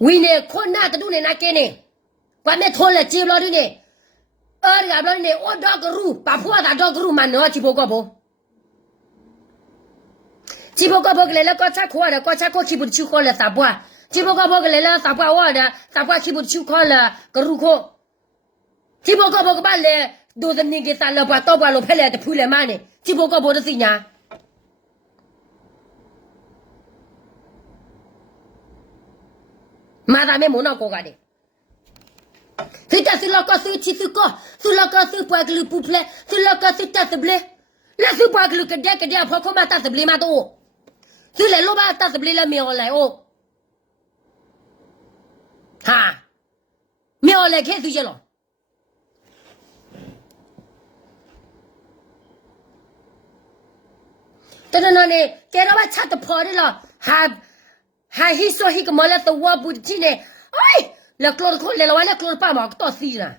วิเนี่ยคนหน้าตะดูเนี่ยนะเกเนี่ยกว่าแม่ทนละจีบรอดิเนี่ยกับรอเนี่ยโอ้ดอกกรูปะพัวตาดอกกรูมันเนาะจิโบก็บ่กเลยแล้วก็ชาขวดก็ชาโคคิบุชิโคละตาบัวจิโบก็บอกเลยละสับว่าเด้อสับว่าคิบุชิคอละกรุโคจิโบก็บอกบ้านเลยดูจะมีกี่สันละบ่ตอบว่าลงเพลแต่พูดเลยมาเนี่ยจิโบก็บอกได้สิญามาตาแม่หมูนอกกันดิสิตาสิลก็สิชิสุก็สิลก็สิปากลูปุเพลสิลก็สิตาสเบลแล้วสิปากลูกเด็กพอเข้ามาตาสเบลมาโตสิเลยโลบ้าตาสเบลแล้วมีอะไรโอဟာမြော်လည်းခဲသူကျလောတနနနေကဲတော့ချတ်ဖော်ရလားဟာဟီဆိုဟီကမလာတော့ဝဘူဂျင်းနေအိုင်လကလောခိုလေလောဝါကလောပါမတော့စီလား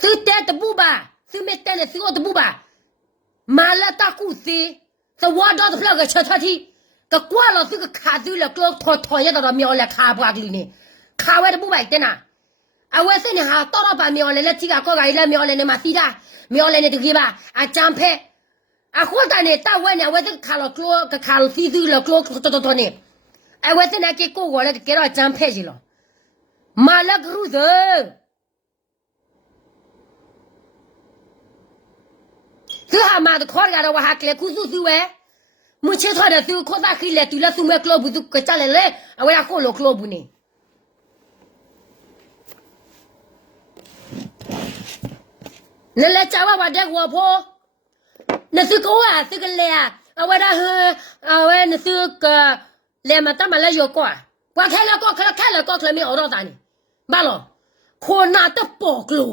သူတဲ့တပူပါသူမတဲ့လေသူတပူပါမာလာတကူစီသဝါတော့ဖလောက်ကချတ်တီကကွာလို့သူကခါသူလကလောထော်ရတော့မြော်လက်ခါပွားကလေးနေခါဝဲတပူပါတဲ့နာအဝဲစနေဟာတော့ပါမြော်လက်တိကကောကလေးမြော်လက်နေမှာစီတာမြော်လက်နေတကြီးပါအချမ်းဖဲအခုတည်းတဝဲနေဝဲတခါလို့ကလောကခါလို့စီသူလကလောတော်နေအဝဲစနေကကိုဝဲလက်ကတော့အချမ်းဖဲစီလို့မာလကရူဇသူဟာမတခေါ်ရတော့ဟာကလေကုစုစုဝဲမချေထော်တဲ့သူခေါ်တာခိလေတူလက်သူမဲကလောဘူးသူကကြလေလေအဝဲခိုလို့ကလောဘူးနေနလက်ချာပါတဲ့ဝဖို့နစုကောဟာစကလေအဝဲဒါဟအဝဲနစုကလေမတမလဲရောကွာကွာခဲလကောခဲလကောခလမေအော်တော့တာနေဘာလို့ခေါ်နာတော့ပေါ်ကလော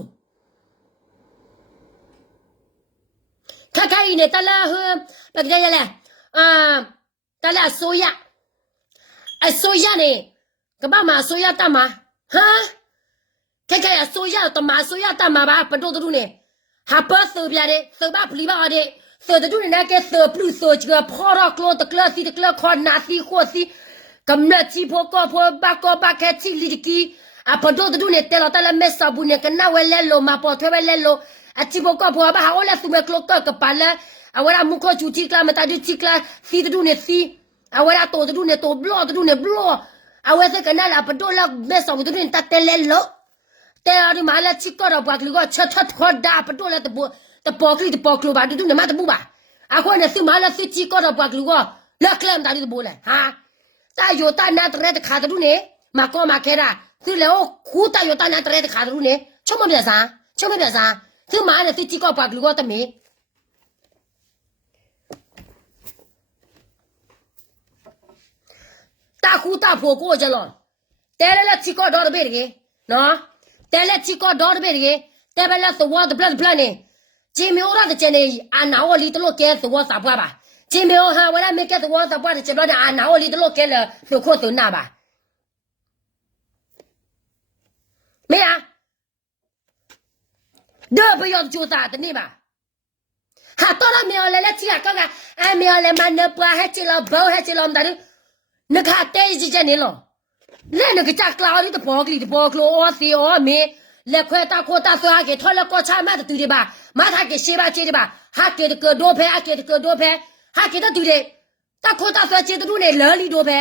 ခက်ခိုင်နေတလာဟပကရလေတလာဆိုရအဆိုရနေကဘာမဆိုရတမဟာခက်ခိုင်အဆိုရတမဆိုရတမဘာပတိုတူနေ哈巴手边的手把不里巴的，手的就是那个手不手这个泡了klo的klo西的klo靠拿西火西，咁那鸡婆高婆把高把开起里的鸡，啊不多的就呢带了带了没少不呢，跟那位来咯嘛，跑推位来咯，啊鸡婆高婆把好了苏么klo个把了，啊我那木口就鸡啦，么大就鸡啦，西的就呢西，啊我那多的就呢多，不老的就呢不老，啊我这跟那啦不多了没少不的就呢带来咯。แต่เราดิมาแล้วชิคก็เราปากลูกก็ชัดชัดขอดาปตัวแล้วแต่ปอกลีบาดูเนี่ยมาตะบูบาอาคนเนี่ยซื้อมาแล้วซื้อชิคก็เราปากลูกก็เลิกเล่มตาดิตะบูเลยฮะตาอยู่ตาหน้าตระขาดดูเนี่ยมาก็มาแค่ละซื้อแล้วคู่ตาอยู่ตาหน้าตระขาดดูเนี่ยชอบไม่เบียดซะซื้อมาเนี่ยซื้อชิคก็ปากลูกก็ตะมีตาคู่ตาผัวกูจะหรอแต่แล้วชิคก็ดอดเบ็ดกี่เนาะแต่ละชิคก็ดอดเบ็ดกี่แต่เป็นแล้วตัวthe plan เนี่ยจิมโอราจะเจเนอานาอลีตโลแกตัวสาบป่ะจิมโอฮะเวลาไม่แกตัวสาบจะเจ็บแล้วเนี่ยอานาอลีตโลแกเลยสุโขตัวหน้าป่ะไม่อะเดินไปยอมจูตาตัวนี้ป่ะหาตัวเราไม่เอาเลยแล้วที่อ่ะก็ไม่เอาเลยมันเนื้อปลาให้จิเราเบาให้จิเราแต่ดูนึกหาเตยจีเจนี่หรอเล่นนึกจากกล่าวนี่ตะบอกโลอ๋อสิอ๋อเมเล็กควตาโคตาสวาเกทอลก็ชามาตะตุดิบามาทาเกชิบาเจดิบาฮาเกตะเกโดเพฮาเกตะเกโดเพฮาเกตะตุเดตาโคตาสวาเจตะตุเนเลลีโดเพ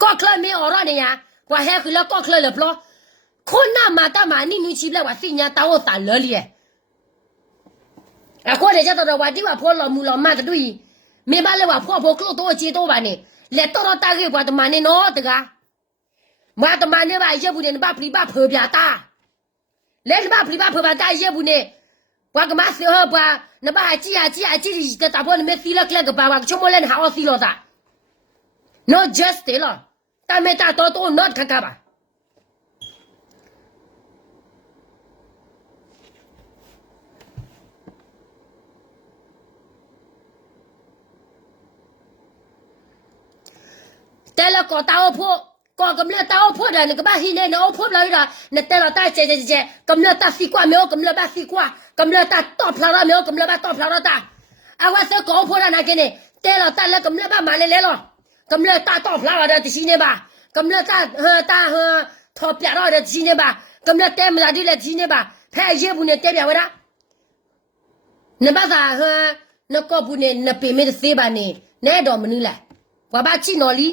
ก็เคลเมออรเนี่ยกว่าแฮคือแล้วก็เคลเลยพลอคนหน้ามาตามานี่นูชิแล้วว่าสิญาตาโอตาเลลีอะคนเนี่ยจะตะว่าที่ว่าพอลอมูลอมาตะดุย没把那话婆婆搞多几多万呢？来到了大概我的妈的孬这个，我的妈的吧也不能把皮把破边打，来把皮把破边打也不能，我个妈时候吧，那把还挤一个大包里面塞了那个把我全部人好塞了噻，not just 对了，但没打到都 not 看看吧。แต่ละก็ตาพ่อก็กำลังตาพ่อเดินก็บ้าหินเนี่ยพ่อเราอยู่ละเนี่ยแต่ละตาเจกำลังตาสีกว่าไม่เอากำลังบ้าสีกว่ากำลังตาตอบพลาดไม่เอากำลังบ้าตอบพลาดตาเอาว่าเสือก็พ่อเราไหนกันเนี่ยแต่ละตาแล้วกำลังบ้ามาเลยหรอกำลังตาตอบพลาดที่สิเนี่ยบ้ากำลังตาทอปีเราที่สิเนี่ยบ้ากำลังเต็มที่เลยที่สิเนี่ยบ้าแพ้เยอะบุญเนี่ยเต็มอย่างวะเนี่ยบ้าเนี่ยก็บุญเนี่ยเป็นไม่ได้เสียบ้านเนี่ยเนี่ยดอมนี่แหละว่าบ้าจีนอลี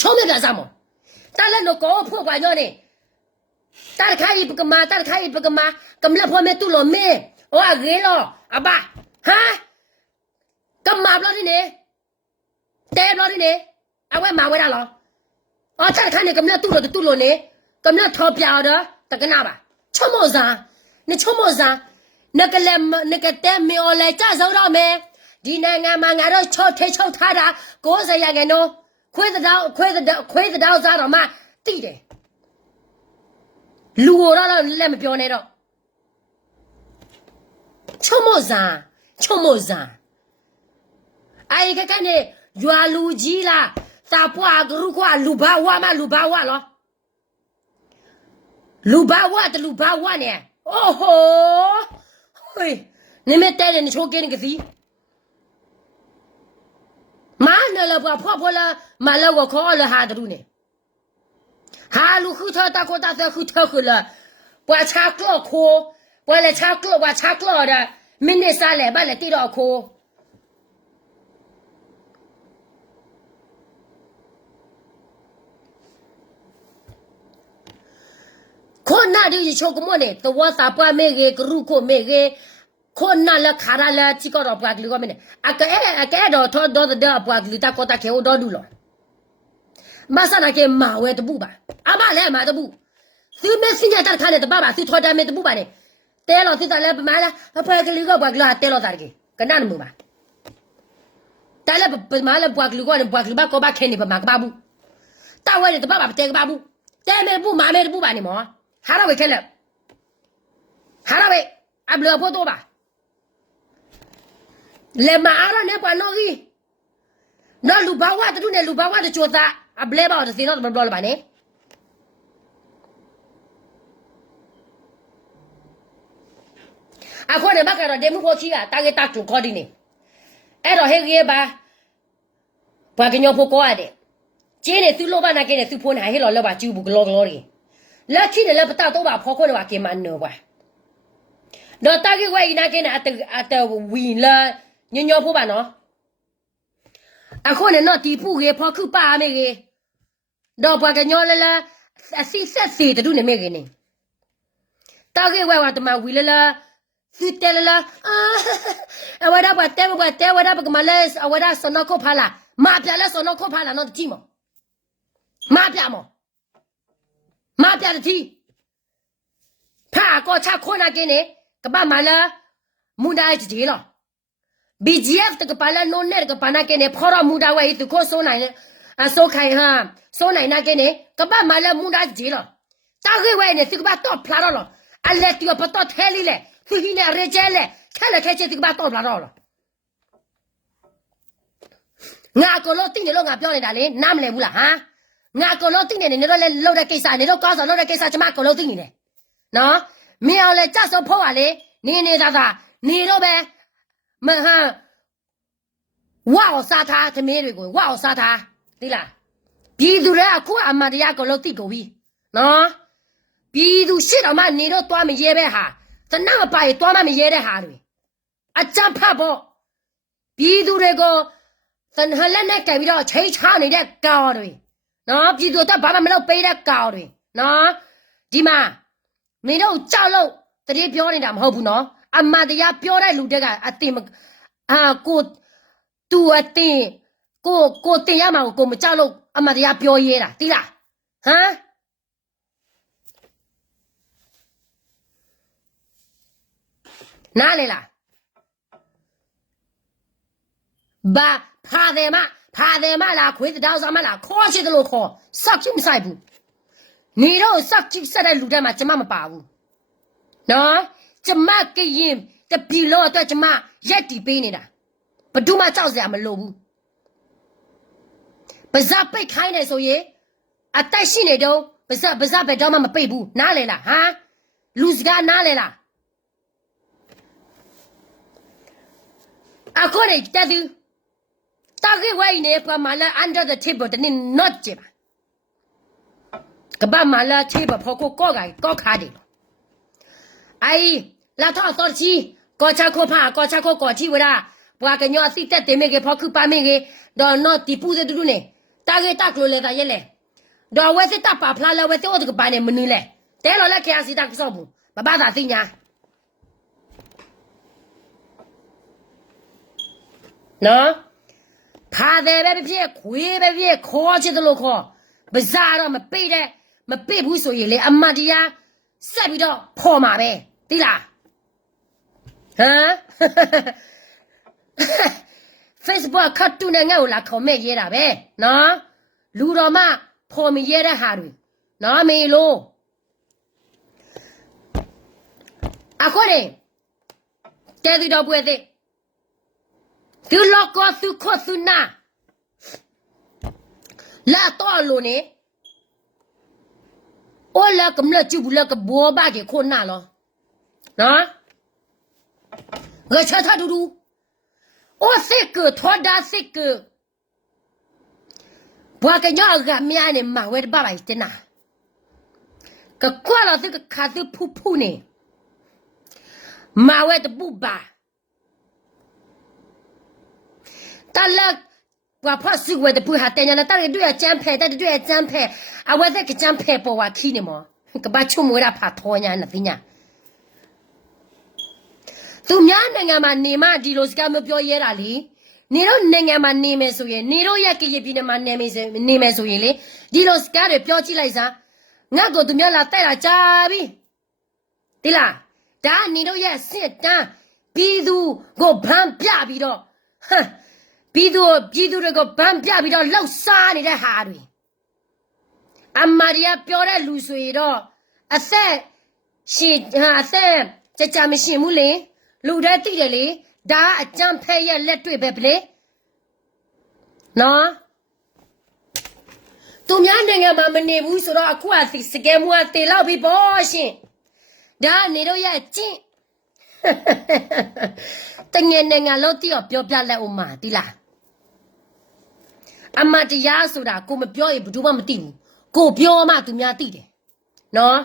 ชอบไม่ได้ซ้ำแต่แล้วนกก็พูดว่าอย่างนี้ตาข้าอีปกมากำลังพ่อแม่ตุลเมย์โอ้อะไรหรออ่ะบ้าฮะกำมาบล้อนี่เนี่ยเตะบล้อนี่เนี่ยเอาไว้มาไว้ได้หรออ๋อตาข้าเนี่ยกำลังตุลเนี่ยกำลังทอปยาวเด้อแต่ก็น่าบ้าชอบมั่วซะเนี่ยชอบมั่วซะเนี่ยก็เลยเนี่ยก็เต็มไม่เอาเลยจ้าเจ้าเราเมย์ดีนะงานมางานเราชอบเทชอบท่าด่าก็จะยังไงเนาะ亏得到咋了嘛？对的，路上那么标那了，什么啥？哎，看呢，原路机啦，咋不啊？如果路八万嘛，路八万了，路八万呢？哦吼，嘿，你们带人说给你个谁？มาเนี่ยเราพ่อละมาแล้วก็ขอละหาดูเนี่ยหาลูกคือเธอตาโคตาเธอคือเธอคือละว่าชากล้อโคว่าละชากล้อเด้อมินเนซาแหละบ้านละตีดอกโคคนน่าดูโชกมเนี่ยตัวสาปะเมเกกรุโคเมเกคนน่าละขาราละที่ก็รอปากลูกก็ไม่เนี่ยอะแกดอทอดอเดอปากลูกตาโคตาเคโอดอดูหรอมาซะนะแกมาเวตบุบะอะมาแล้วมาตบุซื้อเมสิญญาตาคันเนี่ยตบ้าซื้อทอดเมตบุบะเนี่ยเตลอสิตาแล้วมาละปากลูกก็ปากลูกเตลอตาเกกันนั่นมุบะตาแล้วมาละปากลูกก็เนี่ยปากลูกก็บ้าแค่เนี่ยปากบ้าบุตาเวเนี่ยตบ้าเตกบ้าบุเตเมบุมาเมบุบะเนี่ยหมอหาเราไปแค่แล้วหาเราไปอับเลือพอตัวบ้า le maara ne pa no ri no lu ba wa tu ne lu ba wa de chota a ble ba de sino de blo ba ne a ko ne ba ka ro de mu pho chi ga ta ge ta tu ko di ne e ro he ge ba ke nyo pho ko a de je ne tu lo ba na ke ne tu pho na he lo lo ba ju bu glo glo ri la chi ne le ba ta to ba pho ko ne ba ke ma no ba do ta ge wa ina ke ne a ta wi la nyo nyo pho ba no a ko ne no ti pu ge pho khu pa me ge do ba ke nyo la a si set si de du ne me ge ne ta ge wa ta ma wi la si te la a wa da ba te wa da ba ma la a wa da so no ko pha la ma pya la so no ko pha la no ti mo ma pya mo ma pya de ti pha ko cha ko na ke ne ka ba ma la mu da ji lo BGF တကပါလာနိုနဲ့တကပါနာကနေဖော်ရမူတာဝဲသူကိုဆိုနိုင်အစိုးခိုင်ဟာဆိုနိုင်နာကနေကပတ်မလာမူတာကြီးလောတာခေဝဲနေသူကပတ်တော့ဖလာတော့အလက်တီပတော့ထဲလီလေသူဟင်းနဲ့ရကျဲလေခဲလေခဲချေသူကပတ်တော့ဖလာတော့ငါကလို့တင်းနေလို့ငါပြောနေတာလေနားမလဲဘူးလားဟာငါကလို့တင်းနေနေတော့လေလောက်တဲ့ကိစ္စနေတော့ကောင်းဆောင်လောက်တဲ့ကိစ္စကျမကလို့တင်းနေတယ်နော်မင်းအောင်လေကြဆောဖို့ပါလေနေသားနေတော့ပဲမဟာဝါစာသားသမီးတွေကိုဝါစာသားသိလားပြည်သူတွေအခုအမှန်တရားကိုလို့သိကုန်ပြီနော်ပြည်သူရှိတော်မှနေတော့သွားမရဲပဲဟာသနာမပိုင်သွားမရဲတဲ့ဟာတွေအကြမ်းဖက်ဖို့ပြည်သူတွေကိုသန်ဟလက်နဲ့ကြိုက်ပြီးတော့ချိန်ချနေတဲ့ကောင်တွေနော်ပြည်သူတော့ဘာမှမလုပ်ပေးတဲ့ကောင်တွေနော်ဒီမှာမင်းတို့ကြောက်လို့တတိပြောနေတာမဟုတ်ဘူးနော်အမှန်တရားပြောတဲ့လူတွေကအတင်ကိုသူအတင်ကိုတင်ရမှာကိုမကြောက်လို့အမှန်တရားပြောရဲတာသိလားဟမ်နားလေလားဘာဖာတယ်မလားခွေးတောက်စားမလားခေါ်ရှိတယ်လို့ခေါ်စောက်ချိမဆိုင်ဘူးနေတော့စောက်ချိဆက်တဲ့လူတွေမှာကျမမပါဘူးနော်ကျမကရင်တပီလို့အတွက်ကျမရက်တီပေးနေတာဘဒူးမကြောက်စရာမလိုဘူးပါဇက်ပိတ်ခိုင်းနေဆိုရင်အတက်ရှိနေတော့ပါဇက်ဘယ်တော့မှမပိတ်ဘူးနားလေလားဟာလူစကားနားလေလားအခုနေတက်သူတာခေဝိုင်းနေပမာလာ under the table တနေ့ not ကြပါကဘာမာလာ table ဖို့ကောခါတယ်အိုင်လာတော့တော်ချီကောချာခိုဖာကောချာခိုကောချီဝရာဘွာကညောစီတက်တယ်မေကေဖို့ခုပါမေကေဒေါ်နော်တီပူတဲ့တူနေတာကေတက်လို့လေတာရဲလေဒေါ်ဝဲစစ်တပ်ပါဖလာလဲဝဲတဲ့ကပါနေမနူးလေတဲလော်လက်ခရစီတက်ဆော့ဘူးဘဘာသာသိညာနော်ဖာတယ်ပဲဖြစ်ခွေးပဲဖြစ်ခေါ်ချစ်တယ်လို့ခေါ်ဘဇာတော့မပိတ်ဘူးဆိုရင်လေအမတ်တရားဆက်ပြီးတော့ဖော်မှာပဲသိလားဟမ် Facebook ခတ်တူနေငါ့ကိုလာခေါ်မဲ့ရဲတာပဲနော်လူတော်မဖော်မရဲတဲ့ဟာတွေနော်မေလို့အခုနေတဲသူတော်ပွဲတဲ့သူလောက်ကောသူခေါ်သူနာလာတော့လို့နေအိုလာကမလချူဘူးလာကဘောဘာကေခုနာလောနော်ငါချာထတူတူအိုစစ်ကထော်ဒါစစ်ကဘွာကညောကမြန်နေမှာဝဲဘာလိုက်တဲ့နာကကွာလာစစ်ကခါသူဖူနေမှာဝဲတပူပါတလက်ဘွာဖတ်စုဝဲတပူဟာတဲ့ညာတဲ့တွေ့အချမ်းဖဲတဲ့တွေ့အချမ်းဖဲအဝဲတဲ့ကချမ်းဖဲပေါ်ဝါခီနေမောကဘာချုံဝဲတာဖာထောညာနသိညာသူများနိုင်ငံမှာနေမှဒီလိုစကားမပြောရဲတာလေနေတော့နိုင်ငံမှာနေမယ်ဆိုရင်နေတော့ရက်ကရပြည်နယ်မှာနေမယ်ဆိုရင်လေဒီလိုစကားတွေပြောကြည့်လိုက်စားငါ့ကိုသူများလာတိုက်တာကြာပြီတိလားဒါနေတော့ရက်စစ်တန်းပြည်သူကိုဗန်းပြပြီးတော့ဟမ်ပြည်သူတွေကိုဗန်းပြပြီးတော့လှောက်စားနေတဲ့ဟာတွေအမာရီယာပြောတဲ့လူဆိုရင်တော့အသက်ကြမရှိဘူးလေလူတွေတိတယ်လေ ဒါအကြံဖဲရဲ့လက်တွေ့ပဲလေနော်သူများနိုင်ငံမှာမနေဘူးဆိုတော့အခုအစကဲမူအတေလောက်ပြီပေါ့ရှင်ဒါနေတော့ရကျင့်တငယ်နိုင်ငံလို့တိပြောပြလက်ဦးမှာဒီလားအမတရားဆိုတာကိုမပြောရင်ဘယ်သူမှမသိဘူးကိုပြောမှသူများသိတယ်နော်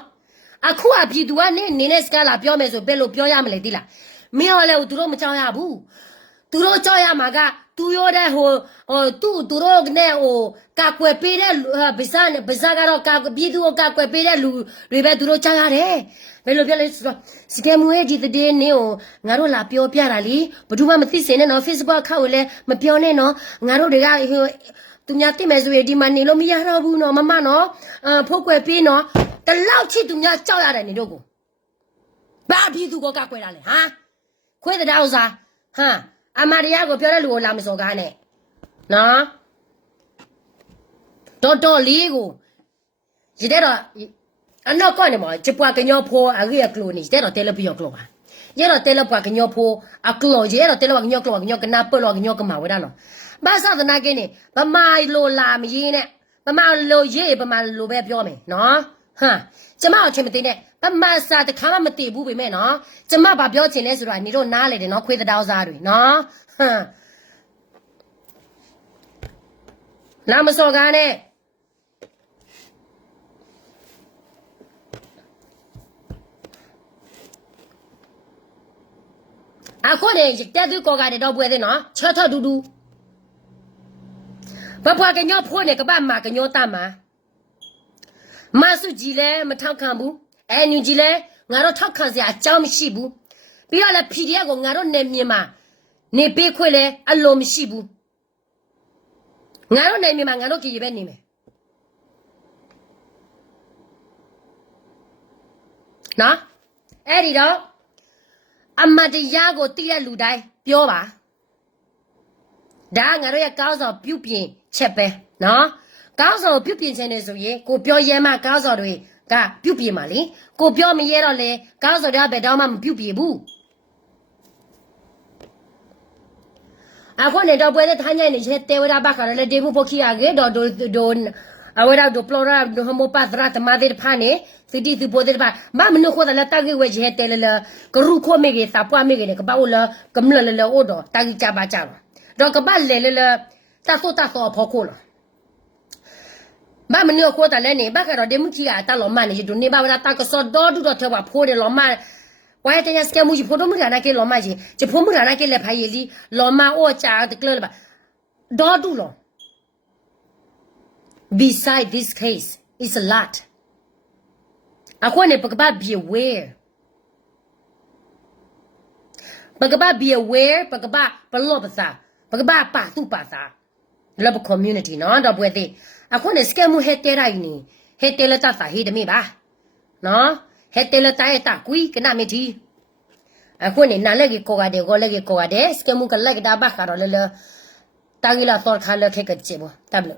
အခုအပြည်သူကနေနဲ့စကားလာပြောမယ်ဆိုဘယ်လိုပြောရမလဲဒီလားမင်းရောလဲသူတို့မကြောက်ရဘူးသူတို့ကြောက်ရမှာကသူရောတဲ့ဟိုသူတို့နဲ့ဟိုကာကွယ်ပေးတဲ့ဗဇာကတော့ကာပြည်သူကိုကာကွယ်ပေးတဲ့လူတွေပဲသူတို့ကြောက်ရတယ်ဘယ်လိုပြောလဲဆိုတော့စကဲမွေးဒီတဲ့နေကိုငါတို့လာပြောပြတာလीဘယ်သူမှမသိစင်နဲ့နော် Facebook အခါကိုလည်းမပြောနဲ့နော်ငါတို့တွေကဟိုသူများသိမယ်ဆိုရင်ဒီမှာနေလို့မရတော့ဘူးနော်မမနော်ဖို့ကွယ်ပေးနော်တလောက်ချစ်သူများကြောက်ရတယ်နေတို့ကိုဘာပြည်သူကိုကာကွယ်တာလဲဟာခွေးတဲ့ဥစားဟာအမတရားကိုပြောတဲ့လူကိုလာမစော်ကားနဲ့နော်တော်လေးကိုရတဲ့တော့အနောက်ကနေမှာချပွားကညောဖိုးအရိယကလိုနေတဲ့တော့တဲလပီယောကလိုပါရတော့တဲလပွားကညောဖိုးအကလိုရတော့တဲလပွားကညောကလိုကညောကနာပလောကညောကမှာဝဲတာနော်ဘာသာသနာကင်းနေဗမာလိုလာမရင်းနဲ့ဗမာလိုရေးဗမာလိုပဲပြောမယ်နော်ဟမ်ကျမအချင်းမသိနဲ့ဗမာစာတခါမှမသိဘူးပဲမဲ့နော်ကျမဘာပြောချင်လဲဆိုတာညီတို့နားလေတယ်နော်ခွေးတောင်းစားတွေနော်ဟမ်လာမစော်ကားနဲ့အခုနေတက်သူကောကတဲ့တော့ပွဲသေးနော်ချောထတူတူဘဘကညောဖိုးနေကပမာကညောတမှာမဆုကြီးလဲမထောက်ခံဘူးအဲညူကြီးလဲငါတို့ထောက်ခံစရာအကြောင်းမရှိဘူးပြီးတော့လဲ PDF ကိုငါတို့နေမြင်မှာနေပေးခွေလဲအလိုမရှိဘူးငါတို့နေမြင်မှာငါတို့ကြည်ရပဲနေမယ်နော်အဲ့ဒီတော့အမတရားကိုတိတဲ့လူတိုင်းပြောပါဒါငါတို့ရဲ့ကောင်းဆောင်ပြုပြင်ချက်ပဲနော်ကောင်းဆောင်ပြုပြင်ခြင်းနဲ့ဆိုရင်ကိုပြောရဲမှကောင်းဆောင်တွေကပြုပြင်ပါလေကိုပြောမရဲတော့လေကောင်းဆောင်တွေကဘယ်တော့မှမပြုပြင်ဘူးအခုနေတော့ပွဲတဲ့ထိုင်းညနေချက်တေဝရဘခါလည်းဒေမှုဖို့ခီရခဲ့တော့ဒိုအဝရဒိုပလောရာဒိုဟမိုပတ်ရာတမတဲ့ဖာနေစီတီသူပိုတဲ့ပါမနုခိုးတယ်တာကြီးဝဲချက်တယ်လေကရုခိုမေကြီးစာပွားမေကြီးကဘာဝလကမလလလအိုတော့တာကြီးကြပါကြတော့ကဘာလေလေတာဆိုဖို့ခိုးလားမနုခိုးတယ်လည်းနေဘကတော့ဒေမှုခီရတာလောမနေဒိုနေဘာဝတာကစောတော့ဒူတော့ထဘဖိုးတယ်လောမဝိုင်းတဲ့စကမှုကြီးဖိုးတော့မှုရနာကေလောမကြီးချဖိုးမှုရနာကေလက်ဖိုင်ကြီးလောမအိုချာတကလပါတော့ဒူလောBeside this case is a lot. Akwane pagba be aware. Pagba be aware, pagba palobasa, pagba pa tu pasa. Love community no ando bwede. Akwane skemu hetera ini. Hetela ta sa he de me ba. No? Hetela ta eta kui kana me thi. Akwane na le ki ko ga de go le ki ko ga de skemu ka le da ba ka ro le le. Ta gi la sol kha le ke ke che bo. Tablo.